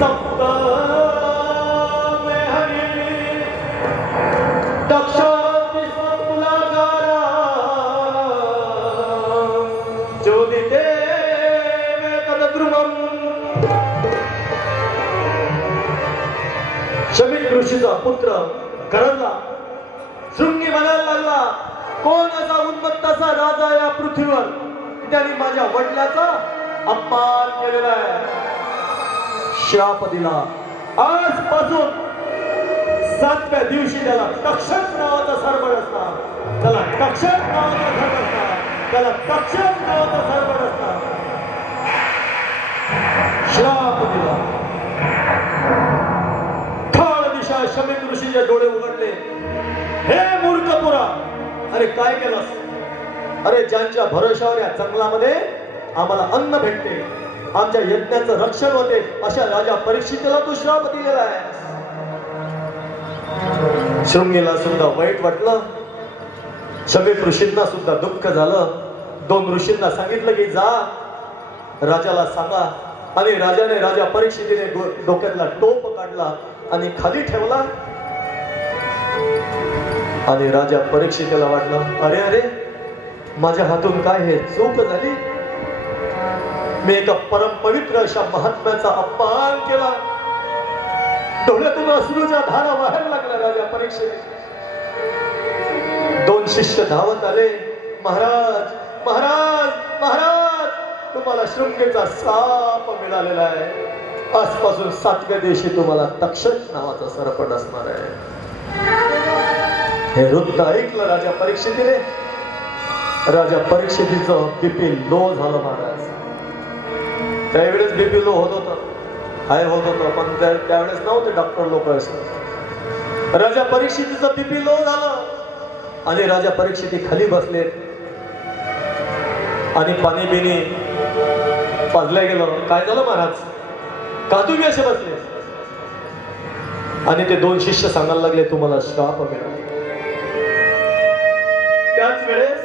सप्त में हरि दक्षाति स्वकुलागारा ऋषीचा पुत्र गरजला. शृंगी म्हणायला लागला, कोण असा उन्मत्त असा राजा या पृथ्वीवर त्यांनी माझ्या वडिलाचा अपमान केलेला आहे. श्राप दिला. आजपासून 7व्या दिवशी त्याला तक्षक नावाचा सरबड असणार, त्याला तक्षक नावाचा धर्म असणार, त्याला तक्षक नावाचा सरबड असणार. श्राप दिला. काळ दिशा शमिक ऋषीचे डोळे उघडले. हे मूर्खपुरा, अरे काय केलंस? अरे ज्यांच्या भरोशावर या जंगलामध्ये आम्हाला अन्न भेटते, आमच्या यज्ञाचं रक्षण होते, अशा राजा परीक्षितीला तू श्राप दिलेला आहे. शृंगीला सुद्धा वाईट वाटलं. शमीक ऋषींना सुद्धा दुःख झालं. 2 ऋषींना सांगितलं की जा राजाला सांगा. आणि राजाने राजा परीक्षितीने डोक्यातला टोप काढला आणि खाली ठेवला. आणि राजा परीक्षितीला वाटलं, अरे अरे माझ्या हातून काय हे चूक झाली. मी एका परम पवित्र अशा महात्म्याचा अपमान केला. डोळ्यातून अश्रूच्या धारा व्हायला लागला राजा परीक्षित. 2 शिष्य धावत आले. महाराज महाराज महाराज, तुम्हाला शृंगीचा साप मिळालेला आहे. आजपासून 7व्या दिवशी तुम्हाला तक्षक नावाचा सरपट असणार आहे. हे वृत्त ऐकलं राजा परीक्षितीने. राजा परीक्षितीचं बीपी लो झालं महाराज. त्यावेळेस बीपी लो होत होतं, हाय होत होतं, पण त्यावेळेस नव्हते डॉक्टर लोक. राजा परीक्षितीचं बीपी लो झालं आणि राजा परीक्षिती खाली बसले आणि पाणी बिनी पाजलं गेलं. काय झालं महाराज, का तुम्ही असे बसले? आणि ते 2 शिष्य सांगायला लागले, तुम्हाला श्राप मिळाला. त्याच वेळेस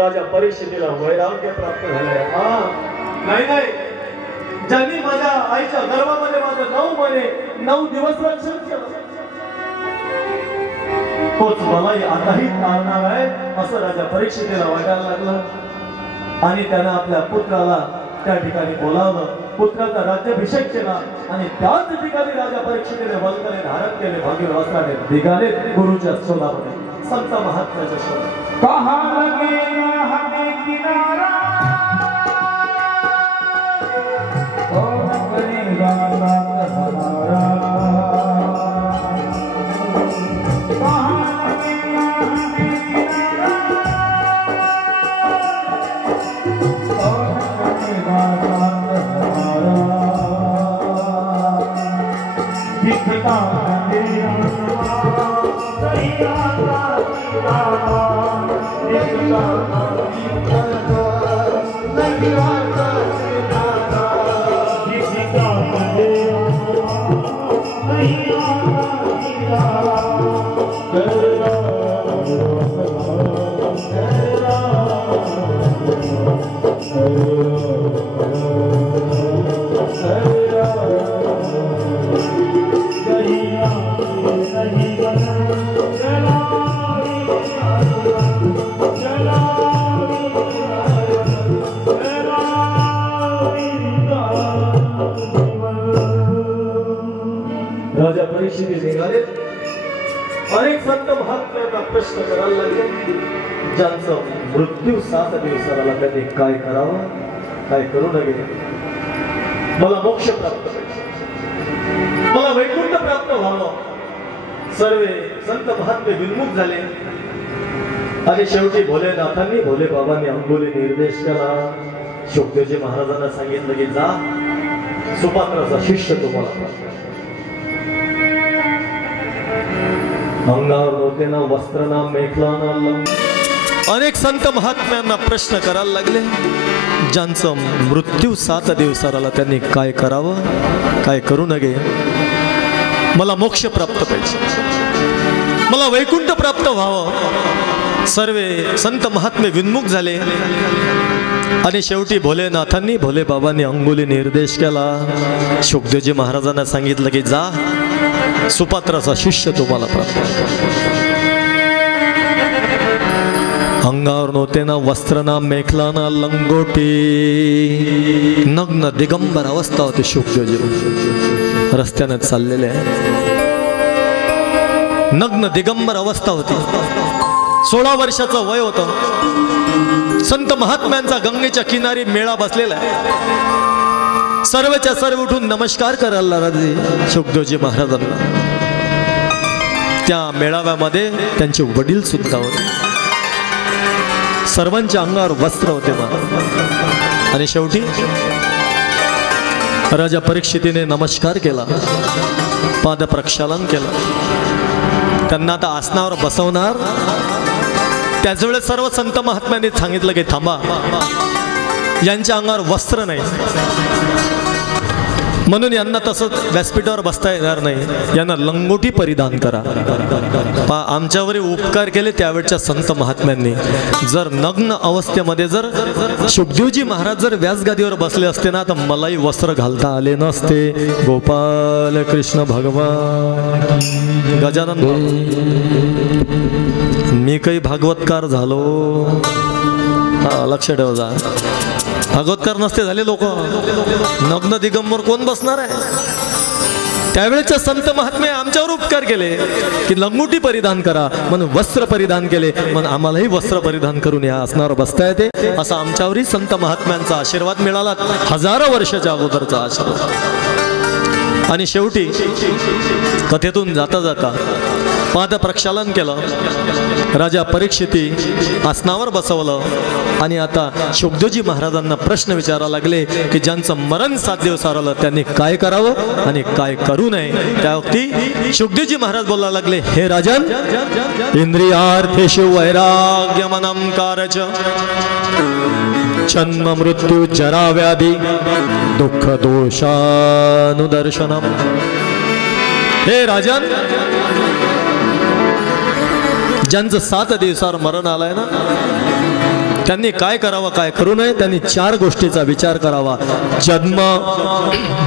राजा परीक्षितीला वैराग्य प्राप्त झाले. नाही नाही, ज्यांनी माझ्या आईच्या गर्भामध्ये माझं 9 महिने 9 दिवस रक्षण केलं, तोच मलाही आताही मारणार आहे असं राजा परीक्षितीला वाटायला लागलं. आणि त्यानं आपल्या पुत्राला त्या ठिकाणी बोलावलं. पुत्राचा राज्याभिषेक केला आणि त्याच ठिकाणी राजा परीक्षितीने वल्कले धारण केले. भव्य वस्त्राने निघाले गुरुच्या शोधामध्ये, संत महात्म्याच्या शोधात. कहा लगेगा हमें किनारा, कौन करेगा साथ हमारा. कहा लगेगा हमें किनारा, कौन करेगा साथ हमारा. दिखता अंधेरा राजा परीक्षिती निघाले. अनेक संत महात्म्यांना प्रश्न करायला लागले, ज्यांचं मृत्यू 7 दिवसाला त्यांनी काय करावं, काय करू नये. मला मोक्ष प्राप्त पाहिजे, मला वैकुंठ प्राप्त व्हावं. सर्व संत महात्मे विन्मुख झाले. आणि शेवटी भोलेनाथांनी भोले बाबांनी अंगोली निर्देश केला. शुकदेवजी महाराजांना सांगितलं की जा, सुपात्राचा शिष्य तुम्हाला. अंगावर नव्हते ना वस्त्र ना मेखला ना लंग. अनेक संत महात्म्यांना प्रश्न करायला लागले, ज्यांचं मृत्यू 7 दिवसाला त्यांनी काय करावं, काय करू नये. मला मोक्ष प्राप्त पाहिजे, मला वैकुंठ प्राप्त व्हावं. सर्व संत महात्मे विन्मुख झाले. आणि शेवटी भोलेनाथांनी भोले बाबांनी अंगुली निर्देश केला. शुकदेवजी महाराजांना सांगितलं की जा, सुपात्राचा शिष्य तुम्हाला प्राप्त. अंगावर नव्हते ना वस्त्र ना मेखला ना लंगोटी, नग्न दिगंबर अवस्था होती शुकदेवजी. रस्त्याने चाललेले आहे. नग्न दिगंबर अवस्था होती. 16 वर्षाचं वय होतं. संत महात्म्यांचा गंगेच्या किनारी मेळा बसलेला आहे. सर्वच्या सर्व उठून नमस्कार करायला लागले शुकदेवजी महाराजांना. त्या मेळाव्यामध्ये त्यांचे वडील सुद्धा होते. सर्वांच्या अंगावर वस्त्र होते. आणि शेवटी राजा परीक्षितीने नमस्कार केला, पाद प्रक्षालन केलं. त्यांना आता आसनावर बसवणार. त्याच वेळेस सर्व संत महात्म्यांनी सांगितलं की थांबा, यांच्या अंगावर वस्त्र नाही, म्हणून यांना तसंच व्यासपीठावर बसता येणार नाही, यांना लंगोटी परिधान करा. आमच्यावर उपकार केले त्यावेळच्या संत महात्म्यांनी. जर नग्न अवस्थेमध्ये जर शुकदेवजी महाराज जर व्यासगादीवर बसले असते ना, तर मलाही वस्त्र घालता आले नसते. गोपाल कृष्ण भगवान. गजानन मी काही भागवतकार झालो, लक्ष ठेव जा. भागवतकार नसते झाले लोक, नग्न दिगंबर कोण बसणार आहे. त्यावेळेच्या संत महात्मे आमच्यावर उपकार केले की लंगोटी परिधान करा, म्हणून वस्त्र परिधान केले, म्हणून आम्हालाही वस्त्र परिधान करून या आसनावर बसता येते. असा आमच्यावरही संत महात्म्यांचा आशीर्वाद मिळाला, हजारो वर्षाच्या अगोदरचा आशीर्वाद. आणि शेवटी कथेतून जाता जाता पाद प्रक्षालन केलं. राजा परीक्षिती आसनावर बसवलं. आणि आता शुकदेवजी महाराजांना प्रश्न विचारायला लागले की ज्यांचं मरण साध्य सारलं त्यांनी काय करावं आणि काय करू नये. त्या वक्ती शुकदेवजी महाराज बोलायला लागले, हे राजन, इंद्रियार्थेषु वैराग्यमनं कारच जन्म मृत्यू जरा व्याधी दुःख दोषानुदर्शनम. हे राजन, ज्यांचं 7 दिवसावर मरण आलंय ना, त्यांनी काय करावं काय करू नये. त्यांनी 4 गोष्टीचा विचार करावा. जन्म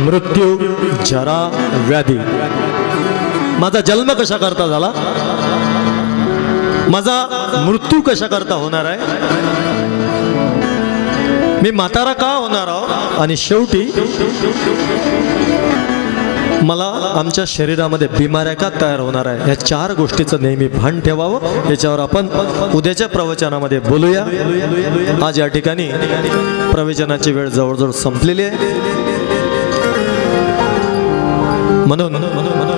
मृत्यू जरा व्याधी. माझा जन्म कशा करता झाला, माझा मृत्यू कशा करता होणार आहे, मी म्हातारा का होणार आहो, आणि शेवटी मला आमच्या शरीरामध्ये बिमाऱ्या का तयार होणार आहे. या 4 गोष्टीचं नेहमी भान ठेवावं. याच्यावर आपण उद्याच्या प्रवचनामध्ये बोलूया. आज या ठिकाणी प्रवचनाची वेळ जवळजवळ संपलेली आहे. म्हणून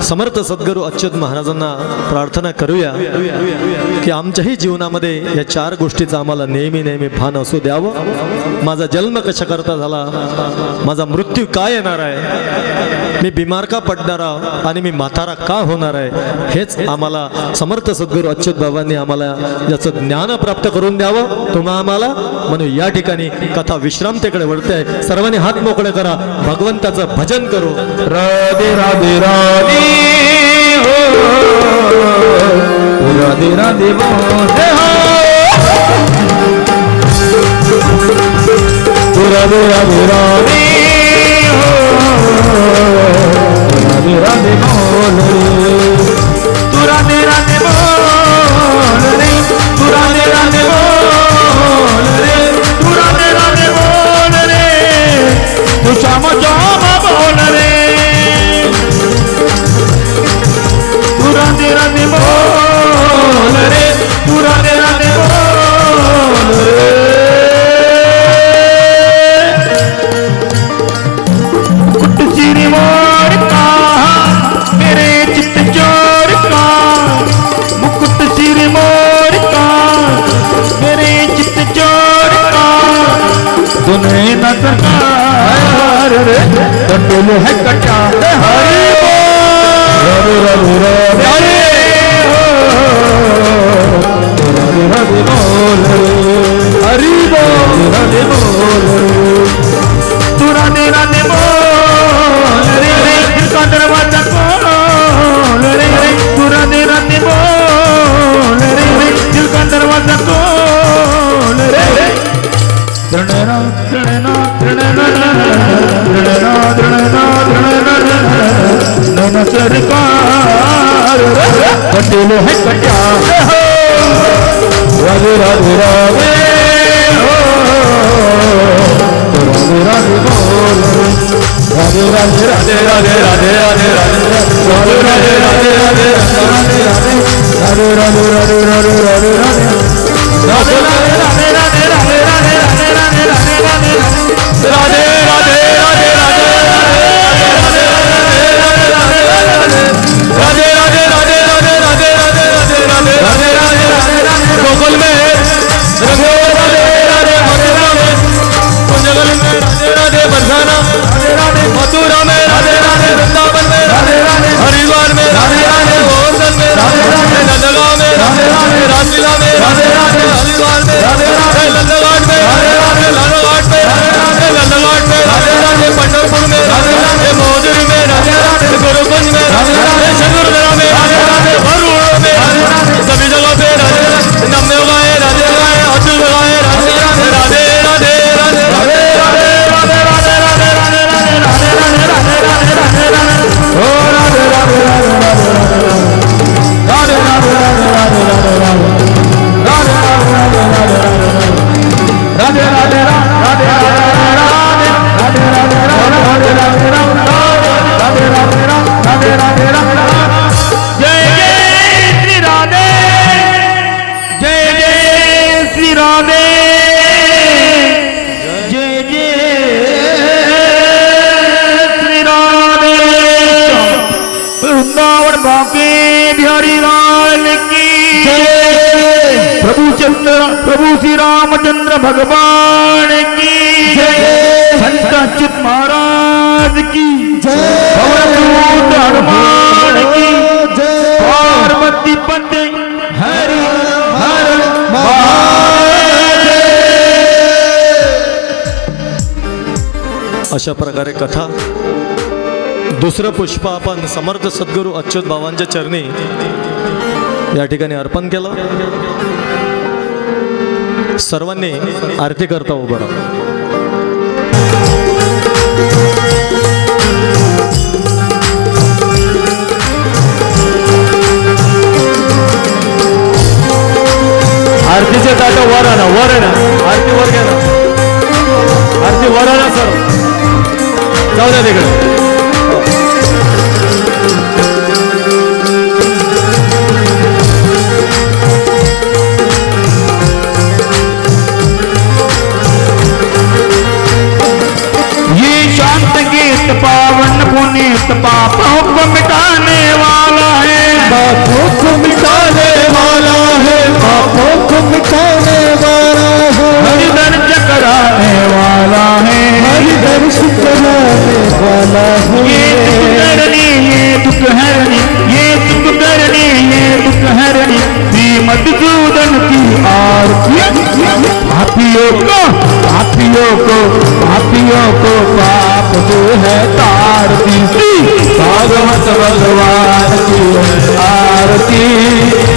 समर्थ सद्गुरू अच्युत महाराजांना प्रार्थना करूया की आमच्याही जीवनामध्ये या 4 गोष्टीचं आम्हाला नेहमी नेहमी भान असू द्यावं. माझा जन्म कशा करता झाला, माझा मृत्यू काय येणार आहे, मी बिमार का पडणार आहे आणि मी म्हातारा का होणार आहे, हेच आम्हाला समर्थ सद्गुरू अच्युत बाबांनी आम्हाला याचं ज्ञान प्राप्त करून द्यावं तुम्हा आम्हाला. म्हणून या ठिकाणी कथा विश्रांतीकडे वळते. सर्वांनी हात मोकळे करा, भगवंताचं भजन करू. राधे राधे राधे हो, राधे राधे बोले हो, राधे राधे राधे हो, राधे राधे बोले, तू राधे राधे बोल रे, तू राधे राधे बोल रे, तू राधे राधे बोल रे, तू श्याम श्याम बोल रे, तू राधे राधे बोल रे, तू राधे राधे बोल रे. कुट चिरी मोर का मेरे चित्त चोर का, मुकुट चिरी मोर का मेरे चित्त चोर का, दुनिया न सरकार रे कंडोल है कटा हरि बोल, रवि रवि रवि रवि बोल हरि बोल, रवि बोल तू राधे राधे बोल रे, दिल का दरवाजा खोल रे, तू राधे राधे बोल रे, दिल का दरवाजा खोल रे. त्रणना त्रणना त्रणना त्रणना त्रणना त्रणना सरकार कंडोल है कटा हो, राधे राधे राधे हो, राधे राधे बोल, राधे राधे राधे राधे राधे राधे राधे राधे राधे राधे राधे राधे राधे राधे राधे राधे राधे राधे गोकुल में रंगो राधे राधे मथुरा में जंगल में राधे राधे बरसाना मथुरा में राधे राधे वृंदावन में राधे राधे हरिद्वार में राधे राधे गोवर्धन में राधे राधे नंदगांव में राधे राधे रासलीला में राधे राधे हरिद्वार में राधे राधे नंदघाट में राधे राधे लालघाट में राधे राधे नंदघाट में राधे राधे पंढरपुर में राधे राधे मोजरी में राधे राधे गुरुकुंज में राधे राधे शंकरदरा में राधे राधे भरूड़ में राधे राधे सभी जगह पे राधे राधे नम्य गाए राधे गाए अतुल गाए राधे राधे राधे राधे राधे राधे राधे राधे राधे राधे राधे राधे राधे राधे राधे ओ राधे राधे राधे राधे राधे राधे राधे राधे राधे राधे राधे राधे प्रभु श्री रामचंद्र भगवान की जय, संत अच्युत महाराज की जय, पवनसूत हनुमान की जय, पार्वती पति हरि हर महादेव। अशा प्रकारे कथा दुसरं पुष्प आपण समर्थ सद्गुरू अच्युत बाबांच्या चरणी या ठिकाणी अर्पण केलं। सर्वांनी आरती करता उभं राहा। आरतीचे ताट वर आणा, वर आणा, आरती वर घ्या ना, आरती वर आणा सर, जाऊ द्या तिकडे। पावन पुनीत पापों को मिटाने वाला है, पापों को मिटाने वाला है, पापों को मिटाने वाला है, हरि दर्श कराने वाला है, हरि दर्श कराने वाला है। ये दुख हरणी, ये दुख हरणी, ये दुख हरणी, ये दुख हरणी श्री मधुसूदन की आरती। पापियों को, पापियों को, पापियों को पाप जो है तारती, भागवत भगवान की आरती।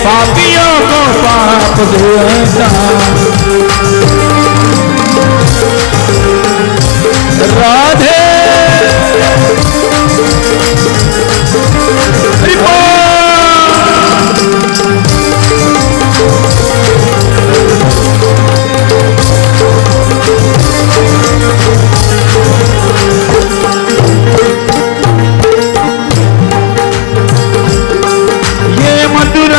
पापियों को पाप जो है राधे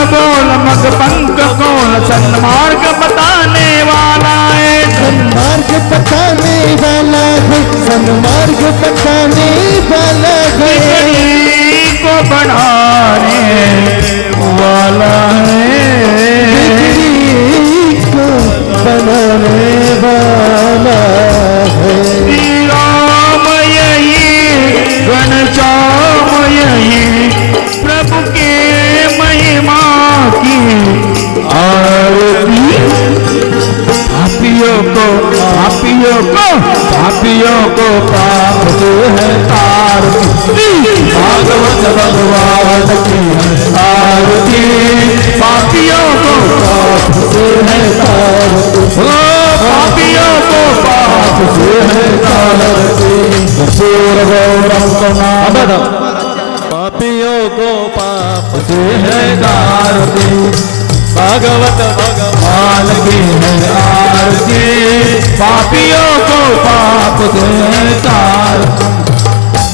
बोल मग पंख कौन सन्मार्ग बताने वाला है, सन्मार्ग बताने वाला है, सन्मार्ग बताने वाला है, बिगड़ी को बढ़ाने वाला है, बिगड़ी को बनाने वाला है। श्री राम यही घनश्याम यही प्रभु के महिमा की आरती। पापियों को, पापियों को, पापियों को पाप जो है तारती, भागवत भगवान की आरती। पापियों को पाप जो है तारती, पापियों को पाप जो है तारती। पापियों को पाप से है तारती, भागवत भगवान की है आरती। पापियों को पाप से है तारती।